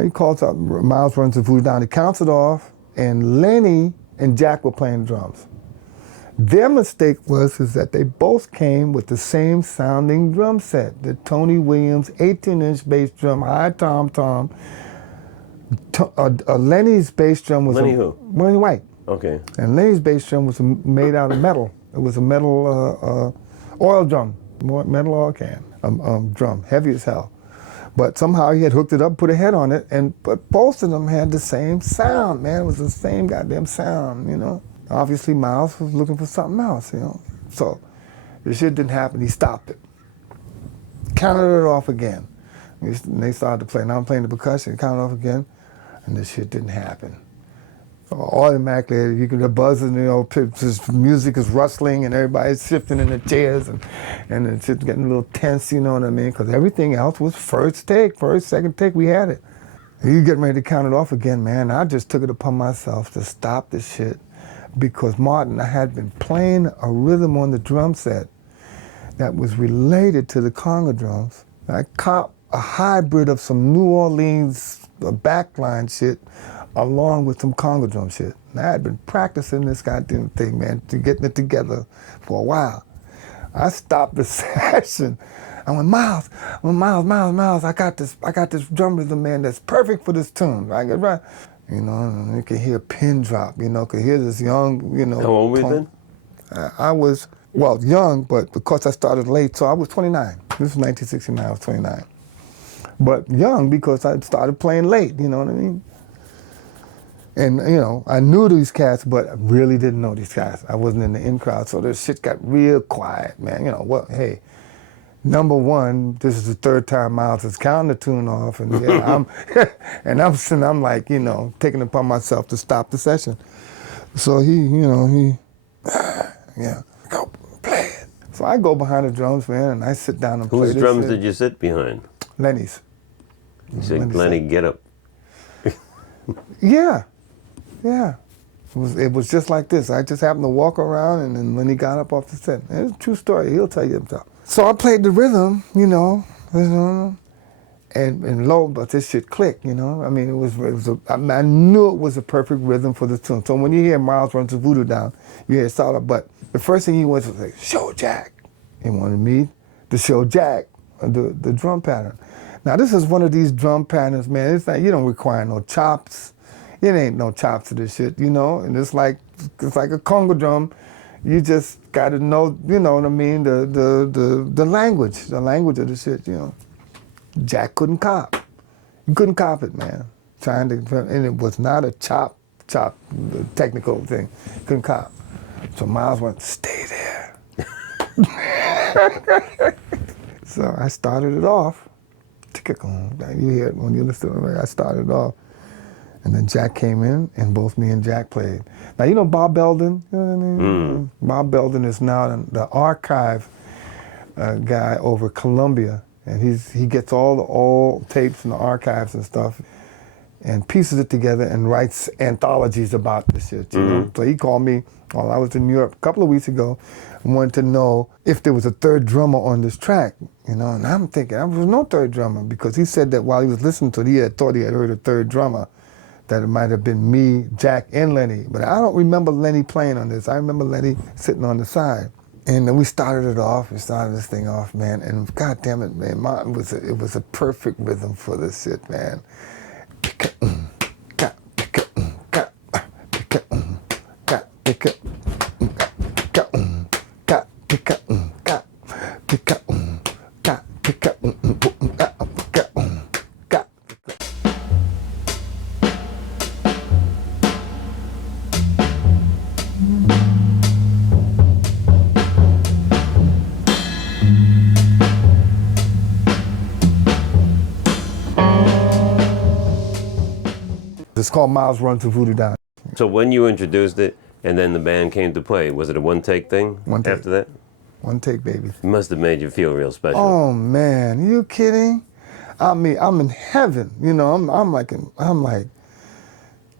He calls out Miles Runs the Voodoo Down, he counts it off, and Lenny and Jack were playing drums. Their mistake was that they both came with the same sounding drum set, the Tony Williams 18-inch bass drum, high tom-tom. Lenny's bass drum was Lenny who? Lenny White. Okay. And Lenny's bass drum was made out of metal. It was a metal oil drum, metal oil can drum, heavy as hell. But somehow he had hooked it up, put a head on it, but both of them had the same sound, man. It was the same goddamn sound, you know. Obviously, Miles was looking for something else, you know. So the shit didn't happen. He stopped it. Counted it off again. And they started to play. Now I'm playing the percussion. Counted it off again, and the shit didn't happen. So automatically, you can the buzzing, you know, music is rustling, and everybody's shifting in the chairs, and it's just getting a little tense, you know what I mean? Because everything else was first take, second take, we had it. And you getting ready to count it off again, man. I just took it upon myself to stop the shit. Because Martin, I had been playing a rhythm on the drum set that was related to the conga drums. I caught a hybrid of some New Orleans backline shit along with some conga drum shit. And I had been practicing this goddamn thing, man, to getting it together for a while. I stopped the session. I went, Miles, I got this drum rhythm, man, that's perfect for this tune. I get right. You know, and you can hear a pin drop, you know, could hear this young, you know. How old were you then? I was, well, young, but because I started late, so I was 29. This was 1969, I was 29. But young because I started playing late, you know what I mean? And, you know, I knew these cats, but I really didn't know these cats. I wasn't in the in crowd, so this shit got real quiet, man. You know, what? Hey, number one, this is the third time Miles is counting the tune off, and yeah, I'm like, you know, taking it upon myself to stop the session. So yeah, go play it. So I go behind the drums, man, and I sit down and play this Whose drums shit. did you sit behind? Lenny's. You said, Lenny, get up. Yeah, yeah. It was just like this. I just happened to walk around, and then when he got up off the set, it's a true story. He'll tell you himself. So I played the rhythm, and lo, but this shit clicked, I mean, I knew it was a perfect rhythm for the tune. So when you hear Miles Run to Voodoo Down, you hear it start up, but the first thing he was like, show Jack. He wanted me to show Jack the drum pattern. Now this is one of these drum patterns, man. It's like you don't require no chops. It ain't no chops to this shit, and it's like a conga drum. You just got to know, you know what I mean, the language of the shit, Jack couldn't cop. He couldn't cop it, man. And it was not a chop, technical thing. Couldn't cop. So Miles went, stay there. So I started it off. You hear it when you listen to it. I started off. And then Jack came in, and both me and Jack played. Now, you know Bob Belden? You know what I mean? Bob Belden is now the archive guy over Columbia. And he gets all the old tapes and the archives and stuff and pieces it together and writes anthologies about this shit, you know? So he called me while I was in Europe a couple of weeks ago and wanted to know if there was a third drummer on this track, And I'm thinking, there was no third drummer because he said that while he was listening to it, he had thought he had heard a third drummer, that it might have been me, Jack, and Lenny. But I don't remember Lenny playing on this. I remember Lenny sitting on the side. And then we started it off. We started this thing off, man. And God damn it, man, it was a perfect rhythm for this shit, man. It's called Miles Run to Voodoo Down. So when you introduced it and then the band came to play, was it a one-take thing after that? One take, baby. It must have made you feel real special. Oh, man, you kidding? I mean, I'm in heaven, I'm like,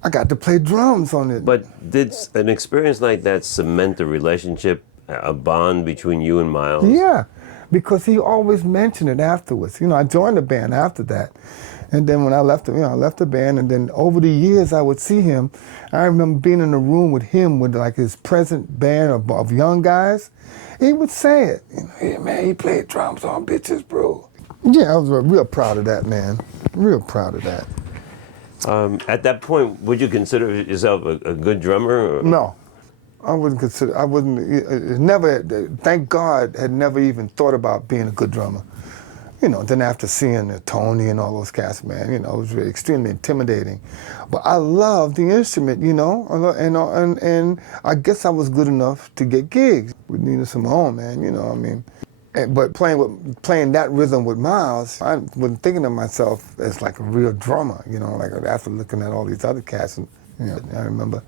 I got to play drums on it. But did an experience like that cement a relationship, a bond between you and Miles? Yeah, because he always mentioned it afterwards. I joined the band after that. And then when I left, I left the band, and then over the years I would see him. I remember being in a room with him with like his present band of young guys. He would say it, hey man, he played drums on Bitches Brew. Yeah, I was real proud of that, man. Real proud of that. At that point, would you consider yourself a good drummer? Or? No, I wouldn't consider. I wouldn't. Never. Thank God, had never even thought about being a good drummer. Then after seeing Tony and all those cats, man, it was really extremely intimidating. But I loved the instrument, and I guess I was good enough to get gigs with Nina Simone, man, But playing that rhythm with Miles, I wasn't thinking of myself as like a real drummer, like after looking at all these other cats. And, I remember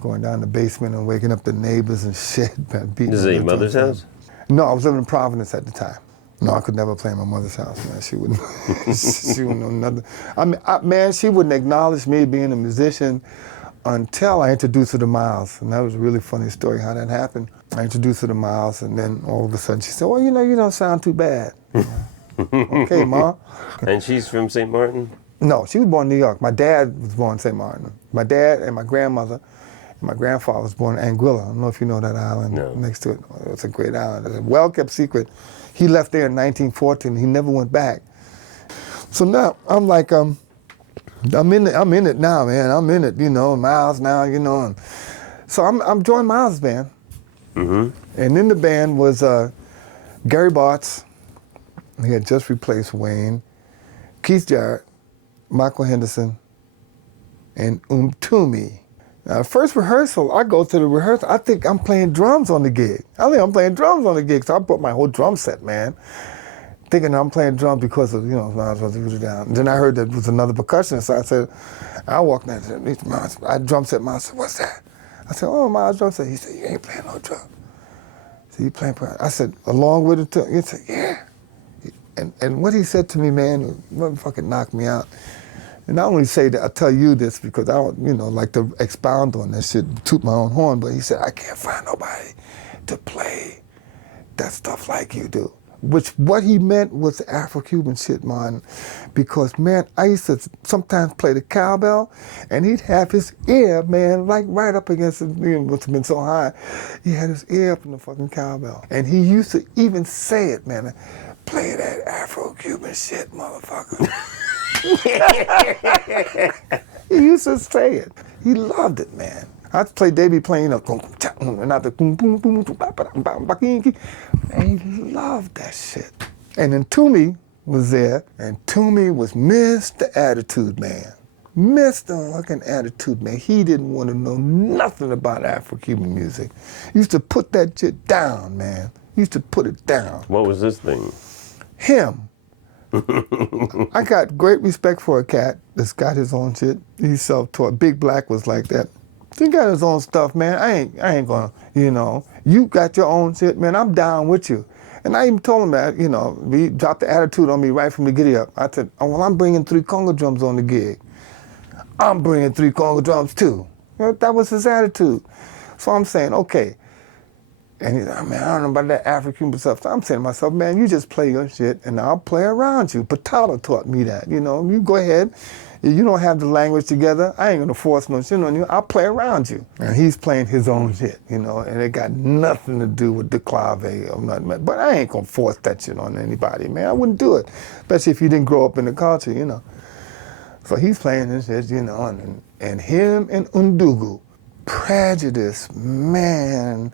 going down the basement and waking up the neighbors and shit. This is at your mother's house? No, I was living in Providence at the time. No, I could never play in my mother's house, man. She wouldn't. She wouldn't know nothing. I mean, she wouldn't acknowledge me being a musician until I introduced her to Miles, and that was a really funny story how that happened. I introduced her to Miles, and then all of a sudden she said, "Well, you don't sound too bad." Okay, Ma. And she's from St. Martin? No, she was born in New York. My dad was born in St. Martin. My dad and my grandmother. My grandfather was born in Anguilla. I don't know if you know that island next to it. It's a great island. It's a well-kept secret. He left there in 1914. He never went back. So now I'm like, I'm in it now, man. I'm in it, Miles now, And so I'm joining Miles' band. Mm-hmm. And in the band was Gary Bartz. He had just replaced Wayne, Keith Jarrett, Michael Henderson, and Toomey. Now, first rehearsal, I go to the rehearsal. I think I'm playing drums on the gig. So I brought my whole drum set, man, thinking I'm playing drums because of, Miles Run to Voodoo Down. And then I heard there was another percussionist, so I said, I walked down to Miles. I drum set. Miles said, "What's that?" I said, "Oh, Miles drum set." He said, "You ain't playing no drum." I said, "You playing percussion?" I said, "Along with it too?" He said, "Yeah." And what he said to me, man, motherfucking knocked me out. And I only say that, I tell you this because I don't, like to expound on that shit, toot my own horn, but he said, I can't find nobody to play that stuff like you do. Which what he meant was Afro-Cuban shit, man. Because, man, I used to sometimes play the cowbell, and he'd have his ear, man, like right up against it, must have been so high. He had his ear up in the fucking cowbell. And he used to even say it, man, play that Afro-Cuban shit, motherfucker. He used to say it. He loved it, man. I'd play, they be playing, and I'd man, he loved that shit. And then Toomey was there, and Toomey was Mr. Attitude Man. Mr. fucking Attitude Man. He didn't want to know nothing about Afro-Cuban music. He used to put that shit down, man. He used to put it down. What was this thing? Him. I got great respect for a cat that's got his own shit. He's self-taught. Big Black was like that. He got his own stuff, man. I ain't gonna, you got your own shit, man. I'm down with you. And I even told him that, he dropped the attitude on me right from the giddy up. I said, oh, well, I'm bringing 3 conga drums on the gig. I'm bringing 3 conga drums too. That was his attitude. So I'm saying, okay. And he's like, man, I don't know about that African stuff. So I'm saying to myself, man, you just play your shit and I'll play around you. Patala taught me that, you go ahead. You don't have the language together, I ain't gonna force no shit on you. I'll play around you. And he's playing his own shit, and it got nothing to do with the clave or nothing. But I ain't gonna force that shit on anybody, man. I wouldn't do it, especially if you didn't grow up in the culture, So he's playing his shit, and him and Undugu, prejudice, man,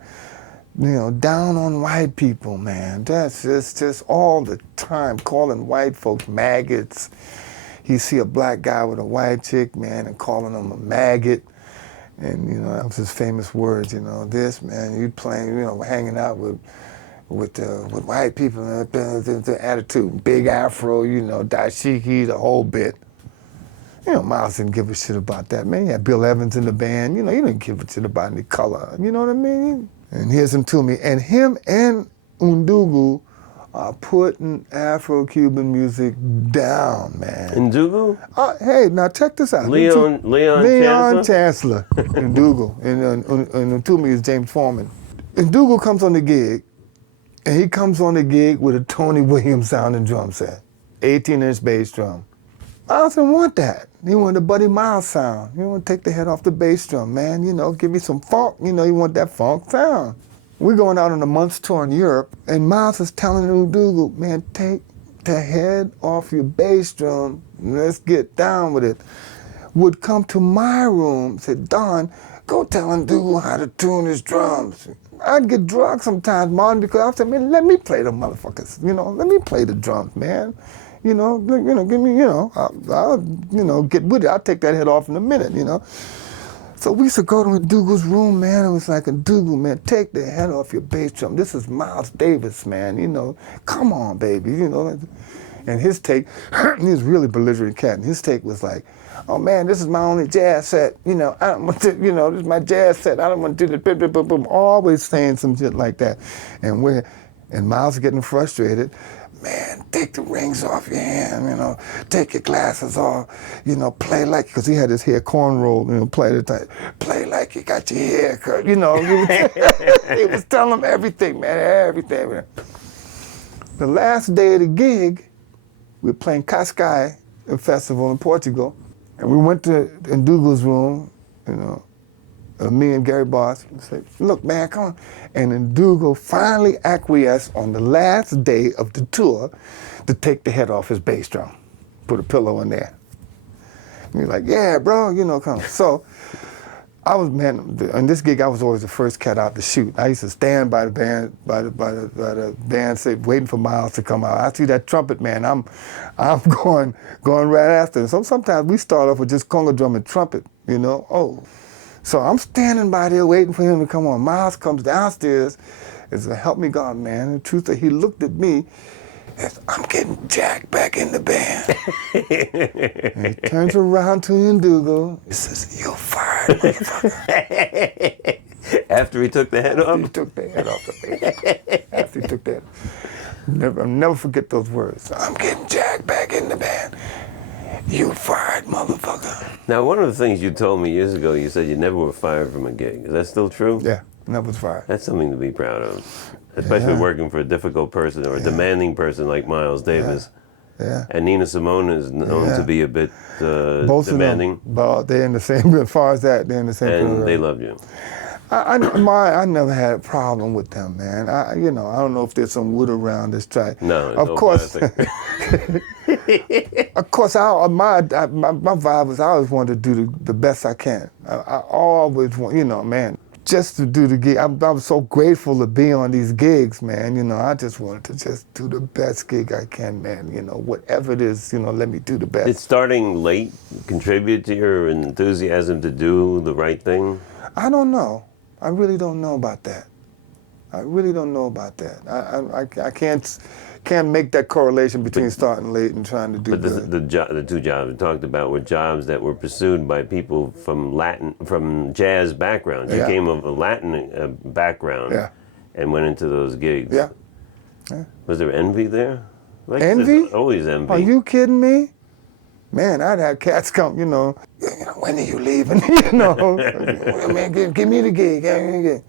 down on white people, man. That's just all the time, calling white folks maggots. He see a black guy with a white chick, man, and calling him a maggot. And, that was his famous words, this, man, you playing, hanging out with white people, the attitude, big afro, dashiki, the whole bit. Miles didn't give a shit about that, man. He had Bill Evans in the band, he didn't give a shit about any color, you know what I mean? And here's him to me. And him and Undugu are putting Afro-Cuban music down, man. Ndugu? Hey, now check this out. Leon Chancellor. Ndugu. And to me is James Foreman. Ndugu comes on the gig, and he comes on the gig with a Tony Williams sounding drum set. 18-inch bass drum. Miles didn't want that. He wanted a Buddy Miles sound. He want to take the head off the bass drum, man. Give me some funk. He want that funk sound. We're going out on a month's tour in Europe, and Miles is telling Ndugu, man, take the head off your bass drum, let's get down with it. Would come to my room, said, Don, go tell Ndugu how to tune his drums. I'd get drunk sometimes, Martin, because I said, man, let me play the motherfuckers, let me play the drums, man. Give me, I'll get with it. I'll take that head off in a minute, So we used to go to Ndugu's room, man. It was like, Ndugu, man, take the head off your bass drum. This is Miles Davis, man, come on, baby, And his take, he was really belligerent cat, and his take was like, oh man, this is my only jazz set, I don't want to, this is my jazz set, I don't want to do the always saying some shit like that. And Miles getting frustrated. Man, take the rings off your hand, take your glasses off, play like, because he had his hair cornrowed, play like you got your hair cut, he was telling him everything, man, everything. The last day of the gig, we were playing Cascais Festival in Portugal, and we went to Ndugu's room, me and Gary Boss, said, look, man, come on. And Ndugu finally acquiesced on the last day of the tour to take the head off his bass drum, put a pillow in there. And he's like, yeah, bro, come. So I was, man, on this gig, I was always the first cat out to shoot. I used to stand by the band, by the band, say, waiting for Miles to come out. I see that trumpet, man, I'm going right after him. So sometimes we start off with just conga drum and trumpet, So I'm standing by there waiting for him to come on. Miles comes downstairs and said, help me God, man. And the truth is, he looked at me and said, I'm getting Jack back in the band. And he turns around to Ndugu. He says, you're fired, motherfucker. After he took the head off? After he took the head off the bass. After he took that. I'll never forget those words. I'm getting Jack back in the band. You fired, motherfucker. Now, one of the things you told me years ago, you said you never were fired from a gig. Is that still true? Yeah, never was fired. That's something to be proud of, especially Yeah. working for a difficult person or a demanding person like Miles Davis. Yeah. And Nina Simone is known Yeah. to be a bit Both demanding. of them, but they're in the same, as far as that, they're in the same And category. they loved you. I never had a problem with them, man. I don't know if there's some wood around this track. No, it's of all course. plastic. Of course, my vibe was I always wanted to do the best I can. I always want, man, just to do the gig. I was so grateful to be on these gigs, man. I just wanted to just do the best gig I can, man. Whatever it is, let me do the best. Did starting late contribute to your enthusiasm to do the right thing? I don't know. I really don't know about that. I really don't know about that. I can't make that correlation between starting late and trying to do But good. the two jobs we talked about were jobs that were pursued by people from jazz backgrounds. You Yeah. came of a Latin background Yeah. and went into those gigs. Yeah. Was there envy there? Like, Envy? there's always envy. Are you kidding me? Man, I'd have cats come, when are you leaving? Man, give me the gig. Give me the gig.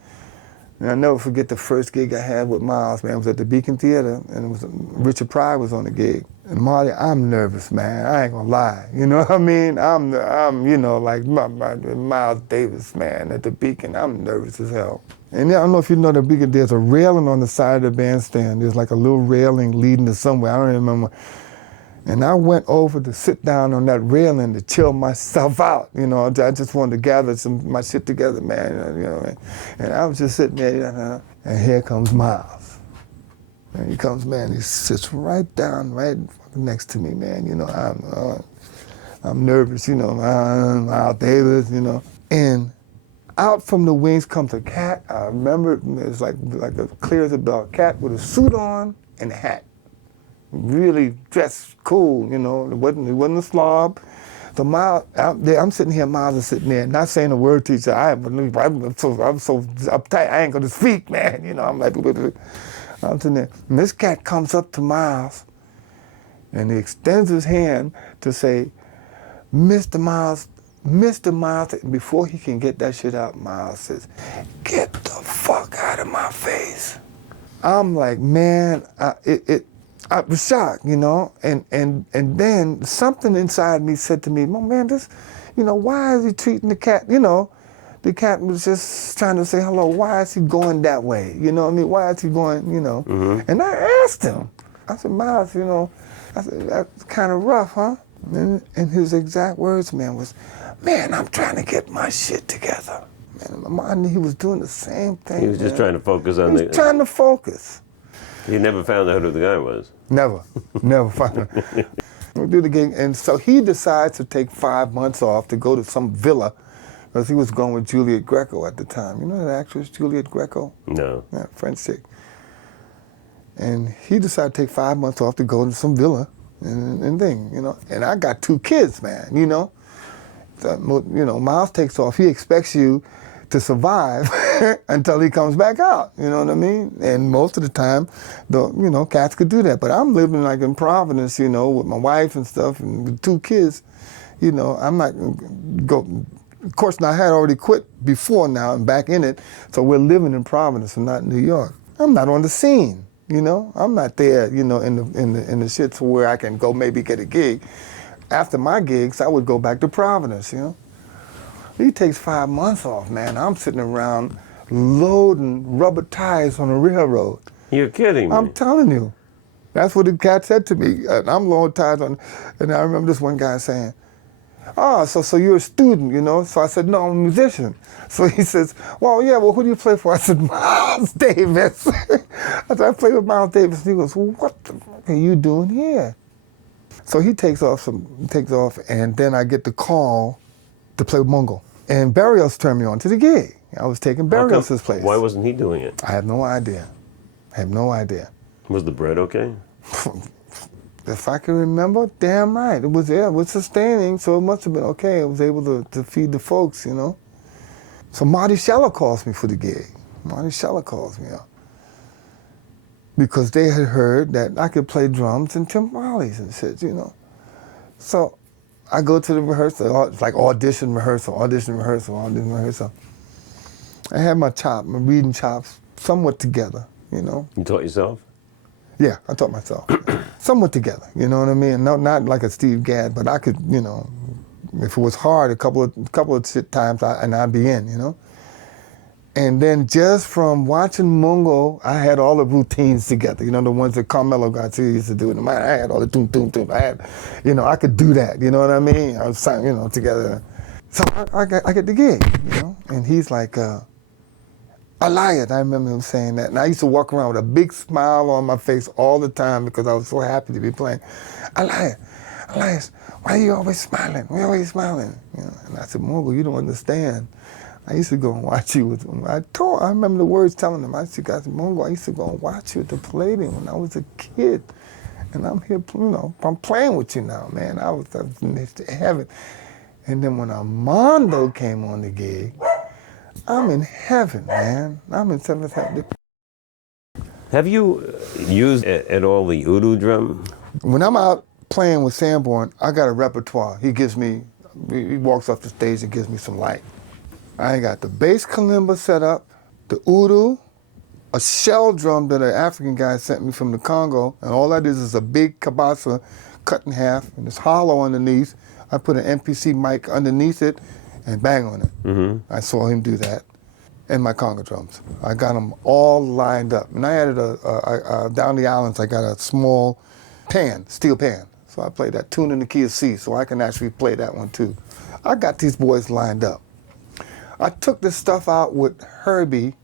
And I'll never forget the first gig I had with Miles, man. It was at the Beacon Theater, and it was Richard Pryor was on the gig. And Marty, I'm nervous, man. I ain't gonna lie. You know what I mean? I'm like Miles Davis, man, at the Beacon. I'm nervous as hell. And I don't know if you know the Beacon, there's a railing on the side of the bandstand. There's like a little railing leading to somewhere. I don't remember. And I went over to sit down on that railing to chill myself out. I just wanted to gather my shit together, man. And I was just sitting there, and here comes Miles. And he comes, man. He sits right down, right next to me, man. I'm nervous, Miles Davis, And out from the wings comes a cat. I remember it was like as clear as a bell. A cat with a suit on and a hat. Really dressed cool, It wasn't a slob. So Miles, I'm sitting here, Miles is sitting there, not saying a word to each other. I'm so uptight, I ain't gonna speak, man. I'm like, I'm sitting there. And this cat comes up to Miles, and he extends his hand to say, Mr. Miles. And before he can get that shit out, Miles says, get the fuck out of my face. I'm like, man, I was shocked, and then something inside me said to me, man, this, why is he treating the cat, the cat was just trying to say hello, why is he going that way, why is he going, Mm-hmm. And I asked him, I said, Miles, I said, that's kind of rough, huh? And his exact words, man, was, man, I'm trying to get my shit together. Man, in my mind, he was doing the same thing. He was just trying to focus on He was trying to focus. He never found out who the guy was. Never found out. We do the gig, and so he decides to take 5 months off to go to some villa, because he was going with Juliet Greco at the time. You know that actress, Juliet Greco? No. Yeah, French chick. And he decided to take 5 months off to go to some villa and thing, And I got 2 kids, man, So, Miles takes off. He expects you to survive until he comes back out, you know what I mean? And most of the time, cats could do that. But I'm living like in Providence, with my wife and stuff, and with 2 kids, I'm not go. Of course, now I had already quit before now and back in it, so we're living in Providence and not in New York. I'm not on the scene, I'm not there, in the shit to where I can go maybe get a gig. After my gigs, I would go back to Providence, He takes 5 months off, man. I'm sitting around loading rubber tires on the railroad. You're kidding me. I'm telling you. That's what the cat said to me. I'm loading tires on, and I remember this one guy saying, so you're a student, So I said, no, I'm a musician. So he says, who do you play for? I said, Miles Davis. I said, I play with Miles Davis. And he goes, well, what the fuck are you doing here? So he takes off, and then I get the call to play with Mongo. And Barrios turned me on to the gig. I was taking Barrios' place. Why wasn't he doing it? I have no idea. Was the bread okay? If I can remember, damn right. It was sustaining, so it must have been okay. I was able to feed the folks, So Marty Scheller calls me for the gig. Marty Scheller calls me up. because they had heard that I could play drums and timbales and shit, you know. So I go to the rehearsal, it's like audition, rehearsal, audition, rehearsal, audition, rehearsal. I had my reading chops somewhat together, you know. You taught yourself? Yeah, I taught myself. Somewhat together, you know what I mean? Not like a Steve Gadd, but I could, you know, if it was hard, a couple of times, I'd be in, you know. And then just from watching Mongo, I had all the routines together, you know, the ones that Carmelo Garcia used to do. I had all the doom, doom, doom. I had, you know, I could do that, you know what I mean? I was, you know, together. So I get the gig, you know, and he's like, Alias, I remember him saying that. And I used to walk around with a big smile on my face all the time because I was so happy to be playing. Alias, why are you always smiling? Why are you always smiling? You know, and I said, Mongo, you don't understand. I used to go and watch you. I remember the words telling them. I said, Mongo, I used to go and watch you at the Palladium when I was a kid. And I'm here, you know, I'm playing with you now, man. I was in heaven. And then when Armando came on the gig, I'm in heaven, man. I'm in seventh heaven. Have you used at all the Udu drum? When I'm out playing with Sandborn, I got a repertoire. He walks off the stage and gives me some light. I got the bass kalimba set up, the Udu, a shell drum that an African guy sent me from the Congo, and all that is a big kabasa cut in half, and it's hollow underneath. I put an MPC mic underneath it and bang on it. Mm-hmm. I saw him do that. And my conga drums. I got them all lined up. And I added down the islands, I got a small pan, steel pan. So I played that tune in the key of C, so I can actually play that one too. I got these boys lined up. I took this stuff out with Herbie.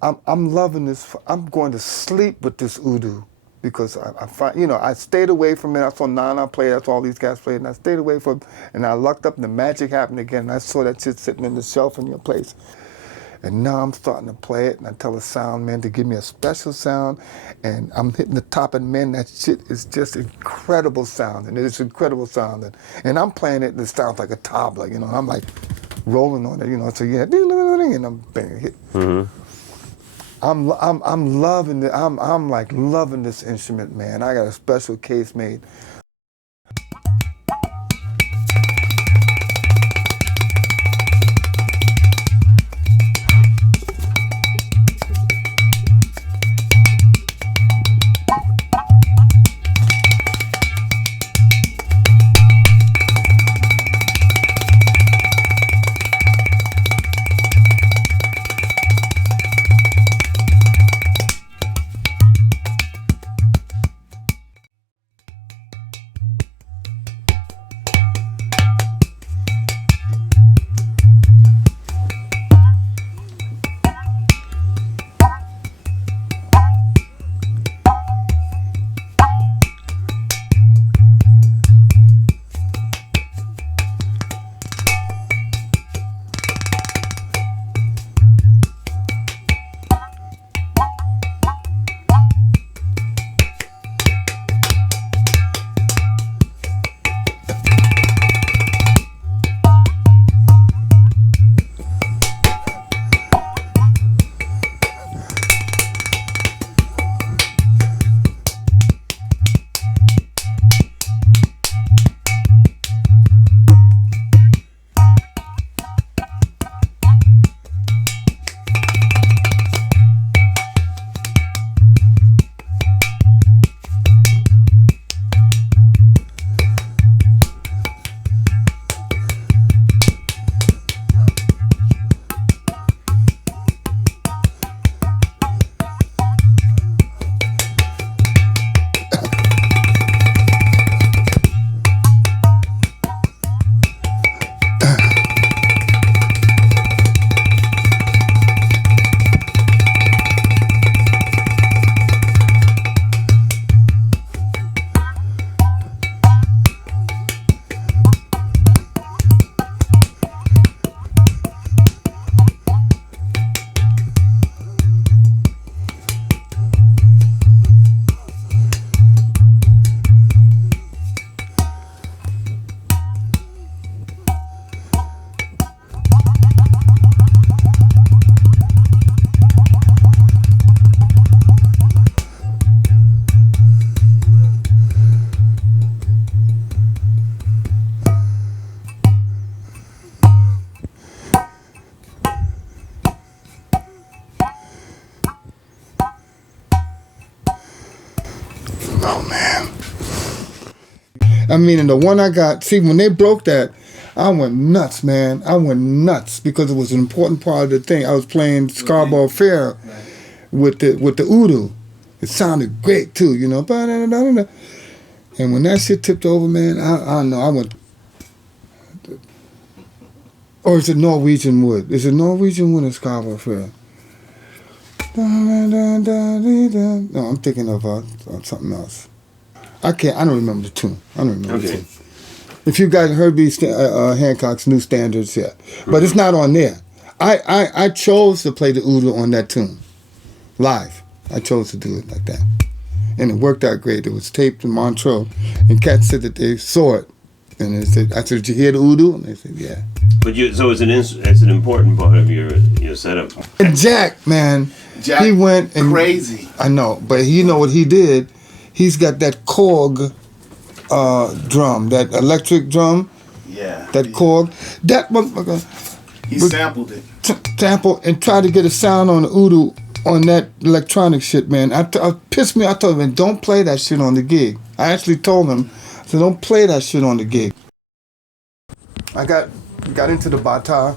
I'm loving this. I'm going to sleep with this Udu because I find, you know, I stayed away from it. I saw Nana play, that's all these guys played, and I stayed away from it. And I lucked up and the magic happened again. And I saw that shit sitting in the shelf in your place. And now I'm starting to play it, and I tell the sound man to give me a special sound, and I'm hitting the top, and man, that shit is just incredible sound, and it's incredible sound. And I'm playing it, and it sounds like a tabla, you know, I'm like rolling on it, you know, so yeah, and I'm banging hit. Mm-hmm. I'm loving it. I'm like loving this instrument, man. I got a special case made. I mean, and the one I got, see, when they broke that, I went nuts, man. I went nuts because it was an important part of the thing. I was playing Scarborough Fair with the oudou. It sounded great too, you know. Ba-da-da-da-da. And when that shit tipped over, man, I don't know. I went. Or is it Norwegian Wood? Is it Norwegian Wood in Scarborough Fair? No, I'm thinking of something else. I don't remember the tune. I don't remember the tune. If you guys heard Hancock's New Standards, yeah. But it's not on there. I chose to play the oudou on that tune. Live. I chose to do it like that. And it worked out great. It was taped in Montreux. And cats said that they saw it. And they said, I said, did you hear the oudou? And they said, yeah. But so it's an important part of your setup. And Jack, man, he went and crazy. I know, but you know what he did? He's got that Korg drum, that electric drum. Yeah. That Korg. That motherfucker. He sampled it. Sample and tried to get a sound on the oudou on that electronic shit, man. I pissed me. I told him, don't play that shit on the gig. I actually told him, I said, don't play that shit on the gig. I got into the bata,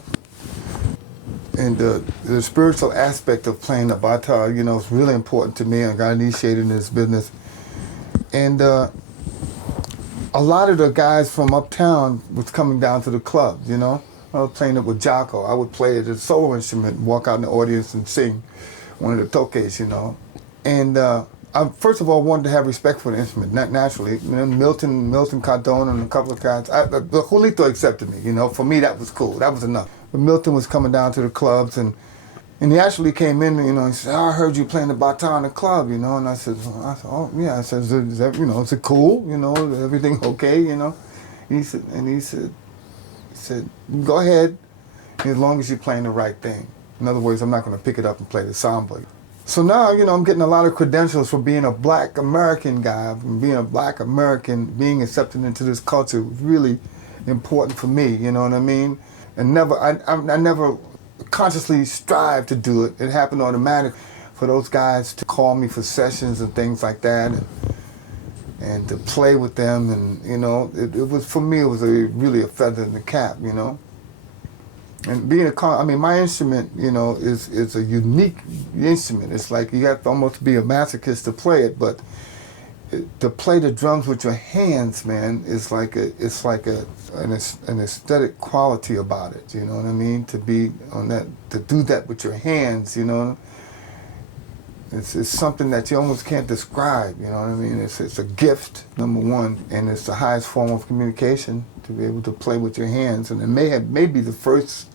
and the spiritual aspect of playing the bata, you know, is really important to me. I got initiated in this business. And a lot of the guys from uptown was coming down to the club, you know. I was playing it with Jocko. I would play it as a solo instrument, walk out in the audience and sing one of the tokes, you know. And I first of all wanted to have respect for the instrument, not naturally. You know, Milton Cardone and a couple of guys. The Julito accepted me, you know. For me, that was cool. That was enough. But Milton was coming down to the clubs, and he actually came in, you know, and said, I heard you playing the bata in the club, you know. And I said, oh, yeah. I said, is that, you know, is it cool? You know, is everything okay, you know? He said, go ahead, as long as you're playing the right thing. In other words, I'm not going to pick it up and play the samba. So now, you know, I'm getting a lot of credentials for being a black American guy, from being a black American, being accepted into this culture was really important for me, you know what I mean? And I never consciously strive to do it. It happened automatically for those guys to call me for sessions and things like that, and to play with them, and you know, it was, for me, it was really a feather in the cap, you know. And being my instrument, you know, is a unique instrument. It's like you have to almost be a masochist to play it, but to play the drums with your hands, man, is like an aesthetic quality about it. You know what I mean? To be on that, to do that with your hands, you know. It's something that you almost can't describe, you know what I mean? It's a gift, number one, and it's the highest form of communication, to be able to play with your hands, and it may be the first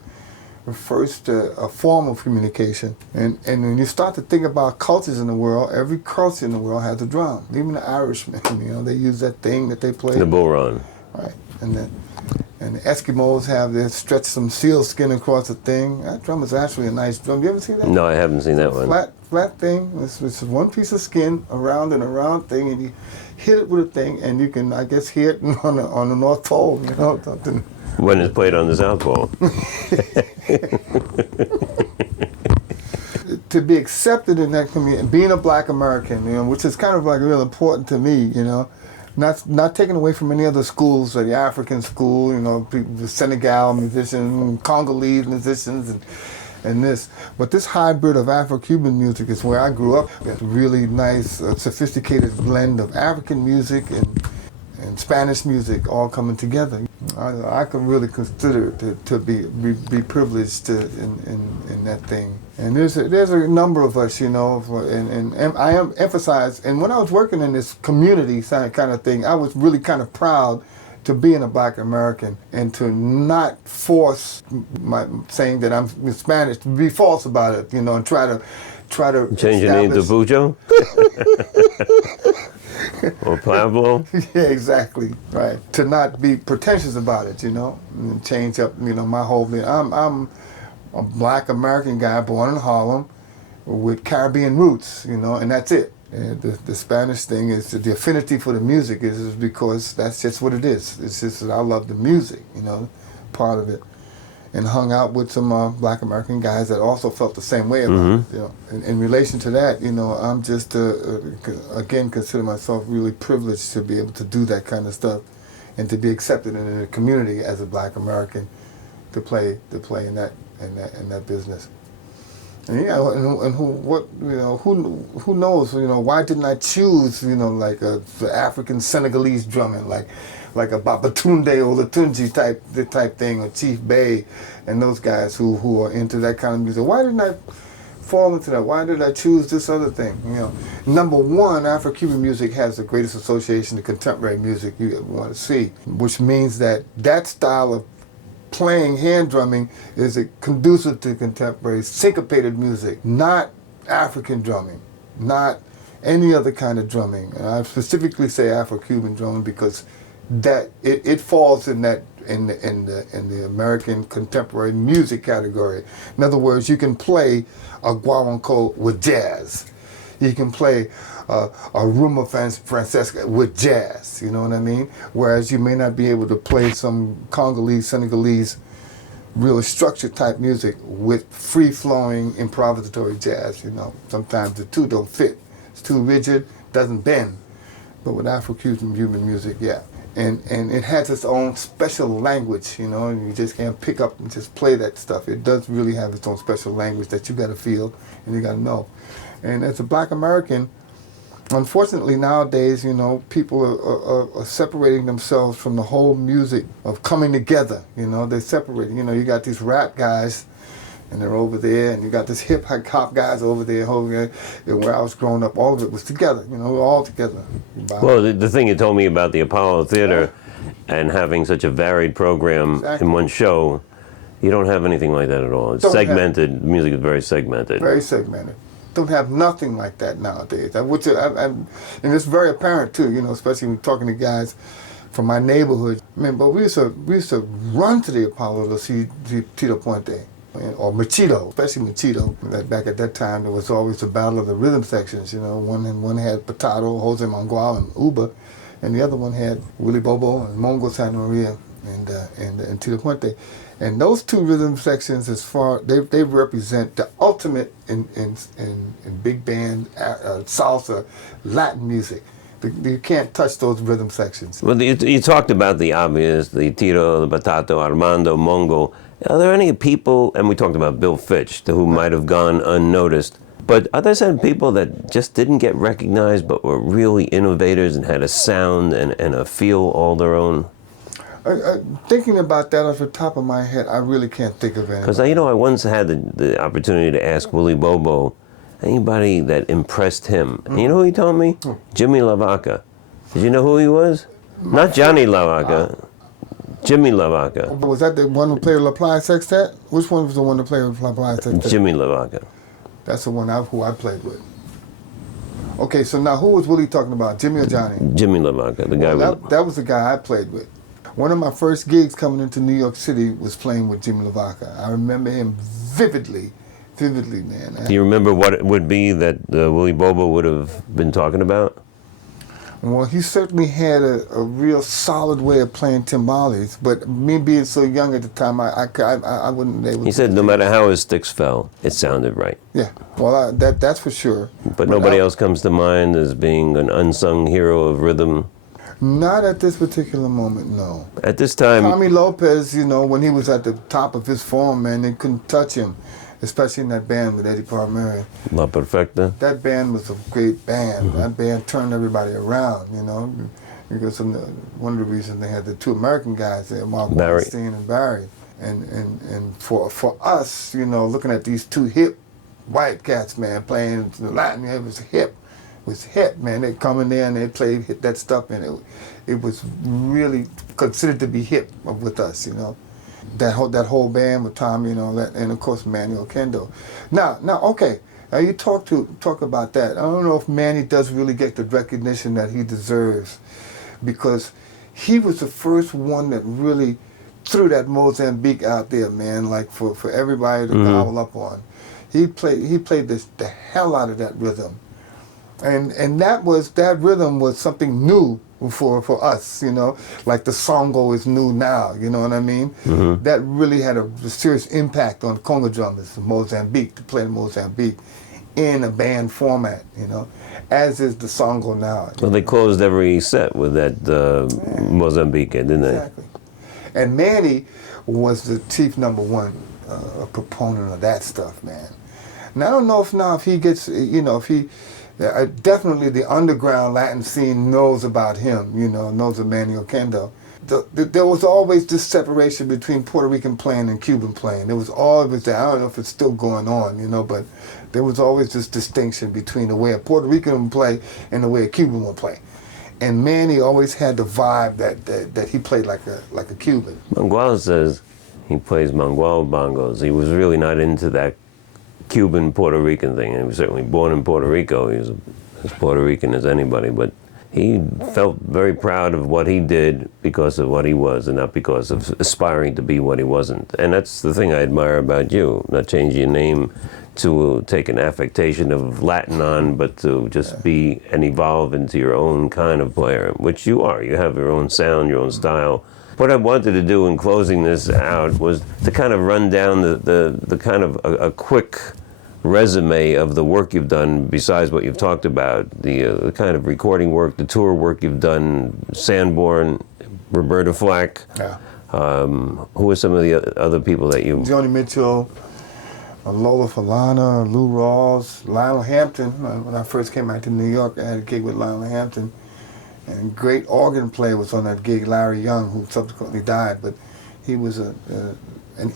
form of communication. And when you start to think about cultures in the world, every culture in the world has a drum. Even the Irishmen, you know, they use that thing that they play. The bullrun. Right, and the Eskimos stretch some seal skin across the thing. That drum is actually a nice drum. You ever see that? No, I haven't seen that one. Flat thing. It's one piece of skin, a round and a round thing, and you hit it with a thing, and you can, I guess, hear it on the North Pole, you know, something. When it's played on the South Pole. To be accepted in that community, being a black American, you know, which is kind of like real important to me, you know, not taken away from any other schools, like the African school, you know, the Senegal musicians, Congolese musicians, and this. But this hybrid of Afro-Cuban music is where I grew up. It's a really nice, sophisticated blend of African music and Spanish music all coming together. I can really consider it to be privileged in that thing. And there's a number of us, you know, and I emphasize, and when I was working in this community kind of thing, I was really kind of proud to being a black American and to not force my saying that I'm Spanish, to be false about it, you know, and try to change your name to Bujo? Or Pablo? Yeah, exactly, right. To not be pretentious about it, you know, and change up, you know, my whole thing. I'm a black American guy born in Harlem with Caribbean roots, you know, and that's it. And the Spanish thing is the affinity for the music is because that's just what it is. It's just that I love the music, you know, part of it. And hung out with some black American guys that also felt the same way about it. You know, in relation to that, you know, I'm just again consider myself really privileged to be able to do that kind of stuff and to be accepted in the community as a Black American to play in that business. And who knows? Why didn't I choose like the African Senegalese drumming, like a Babatunde or Latunji type thing, or Chief Bey, and those guys who are into that kind of music? Why didn't I fall into that? Why did I choose this other thing? Number one, Afro-Cuban music has the greatest association to contemporary music you ever want to see, which means that style of playing hand drumming is conducive to contemporary syncopated music, not African drumming, not any other kind of drumming. And I specifically say Afro-Cuban drumming because that it falls in the American contemporary music category. In other words, you can play a guaranco with jazz. You can play a rumba francesca with jazz, you know what I mean? Whereas you may not be able to play some Congolese, Senegalese, real structured type music with free-flowing improvisatory jazz, Sometimes the two don't fit. It's too rigid, doesn't bend. But with Afro-Cuban music, yeah. And it has its own special language, and you just can't pick up and just play that stuff. It does really have its own special language that you got to feel and you got to know. And as a Black American, unfortunately nowadays, people are separating themselves from the whole music of coming together. They're separating. You got these rap guys, and they're over there, and you got this hip hop guys over there. Where I was growing up, all of it was together. We were all together. Well, the thing you told me about the Apollo Theater and having such a varied program in one show, you don't have anything like that at all. It's segmented. Music is very segmented. Very segmented. Don't have nothing like that nowadays. And it's very apparent too, especially when talking to guys from my neighborhood. But we used to run to the Apollo to see Tito Puente or Machito, especially Machito. Back at that time, there was always a battle of the rhythm sections. One had Patado, Jose Mangual, and Uba, and the other one had Willie Bobo and Mongo Santamaria and Tito Puente. And those two rhythm sections, they represent the ultimate in big band, salsa, Latin music. You can't touch those rhythm sections. Well, you talked about the obvious, the Tito, the Batato, Armando, Mongo. Are there any people, and we talked about Bill Fitch, who might have gone unnoticed, but are there some people that just didn't get recognized but were really innovators and had a sound and a feel all their own? Thinking about that off the top of my head, I really can't think of any. Because I once had the opportunity to ask Willie Bobo anybody that impressed him. And you know who he told me? Jimmy LaVaca. Did you know who he was? Not Johnny LaVaca. Jimmy LaVaca. Was that the one who played La Playa Sextet? Which one was the one that played with La Playa Sextet? Jimmy LaVaca. That's the one who I played with. Okay, so now who was Willie talking about, Jimmy or Johnny? Jimmy LaVaca, the guy that was the guy I played with. One of my first gigs coming into New York City was playing with Jimmy LaVaca. I remember him vividly, man. Do you remember what it would be that Willie Bobo would have been talking about? Well, he certainly had a real solid way of playing timbales, but me being so young at the time, I wouldn't be able to. He said no matter how his sticks fell, it sounded right. Yeah, well, that's for sure. But nobody else comes to mind as being an unsung hero of rhythm? Not at this particular moment, no. At this time... Tommy Lopez, when he was at the top of his form, man, they couldn't touch him, especially in that band with Eddie Palmieri. La Perfecta. That band was a great band. Mm-hmm. That band turned everybody around, because one of the reasons they had the two American guys there, Mark Weinstein and Barry. And for us, looking at these two hip white cats, man, playing Latin, it was hip. Man. They'd come in there and they'd hit that stuff, and it was really considered to be hip with us, That whole band with Tommy and all that, and of course Manuel Kendo. Now, okay, you talk about that. I don't know if Manny does really get the recognition that he deserves, because he was the first one that really threw that Mozambique out there, man, like for everybody to gobble up on. He played the hell out of that rhythm. And that rhythm was something new for us, like the songo is new now, you know what I mean? Mm-hmm. That really had a serious impact on conga drummers in Mozambique, to play in Mozambique. in a band format, you know, as is the Songo now. Well, they closed every set with that Mozambique, didn't they? Exactly. And Manny was the chief number one proponent of that stuff, man. And I don't know if he gets, you know, if he, definitely the underground Latin scene knows about him, you know, knows of Manny Oquendo. There was always this separation between Puerto Rican playing and Cuban playing. There was always that. I don't know if it's still going on, you know, but there was always this distinction between the way a Puerto Rican would play and the way a Cuban would play. And Manny always had the vibe that he played like a Cuban. Mangual says he plays Mangual bongos. He was really not into that Cuban Puerto Rican thing. He was certainly born in Puerto Rico. He was as Puerto Rican as anybody, but he felt very proud of what he did because of what he was and not because of aspiring to be what he wasn't. And that's the thing I admire about you, not changing your name to take an affectation of Latin on, but to just be and evolve into your own kind of player, which you are. You have your own sound, your own style. What I wanted to do in closing this out was to kind of run down the kind of a quick resume of the work you've done besides what you've talked about, the kind of recording work, the tour work you've done, Sandborn, Roberta Flack. Yeah. Who are some of the other people that you... Joni Mitchell, Lola Falana, Lou Rawls, Lionel Hampton. When I first came out to New York, I had a gig with Lionel Hampton. And great organ player was on that gig, Larry Young, who subsequently died, but he was an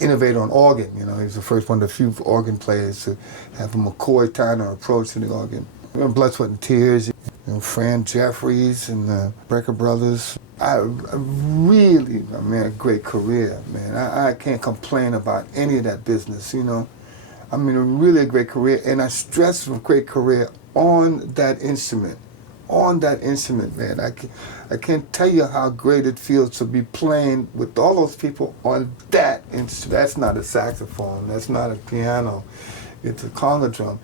innovator on organ. You know, he was the first one of the few organ players to have a McCoy kind of approach to the organ. Blood, Sweat, and Tears, you know, Fran Jeffries and the Brecker Brothers. I really, man, a great career, man. I can't complain about any of that business, you know. I mean, really a great career, and I stress a great career on that instrument. On that instrument, man. I can't tell you how great it feels to be playing with all those people on that instrument. That's not a saxophone, that's not a piano, it's a conga drum.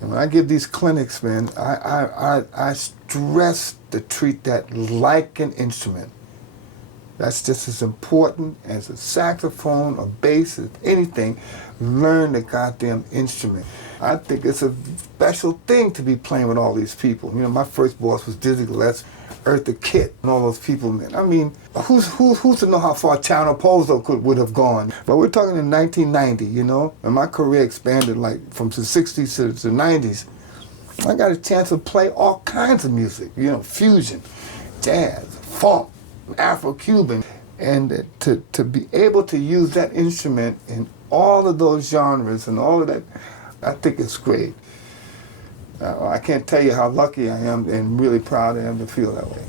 And when I give these clinics, man, I stress to treat that like an instrument. That's just as important as a saxophone or bass or anything. Learn the goddamn instrument. I think it's a special thing to be playing with all these people. You know, my first boss was Dizzy Gillespie, Eartha Kitt, and all those people, man. I mean, who's to know how far Chano Pozo would have gone? But we're talking in 1990, you know, and my career expanded like from the 60s to the 90s. I got a chance to play all kinds of music, you know, fusion, jazz, funk, Afro-Cuban, and to be able to use that instrument in all of those genres and all of that, I think it's great. I can't tell you how lucky I am and really proud I am to feel that way.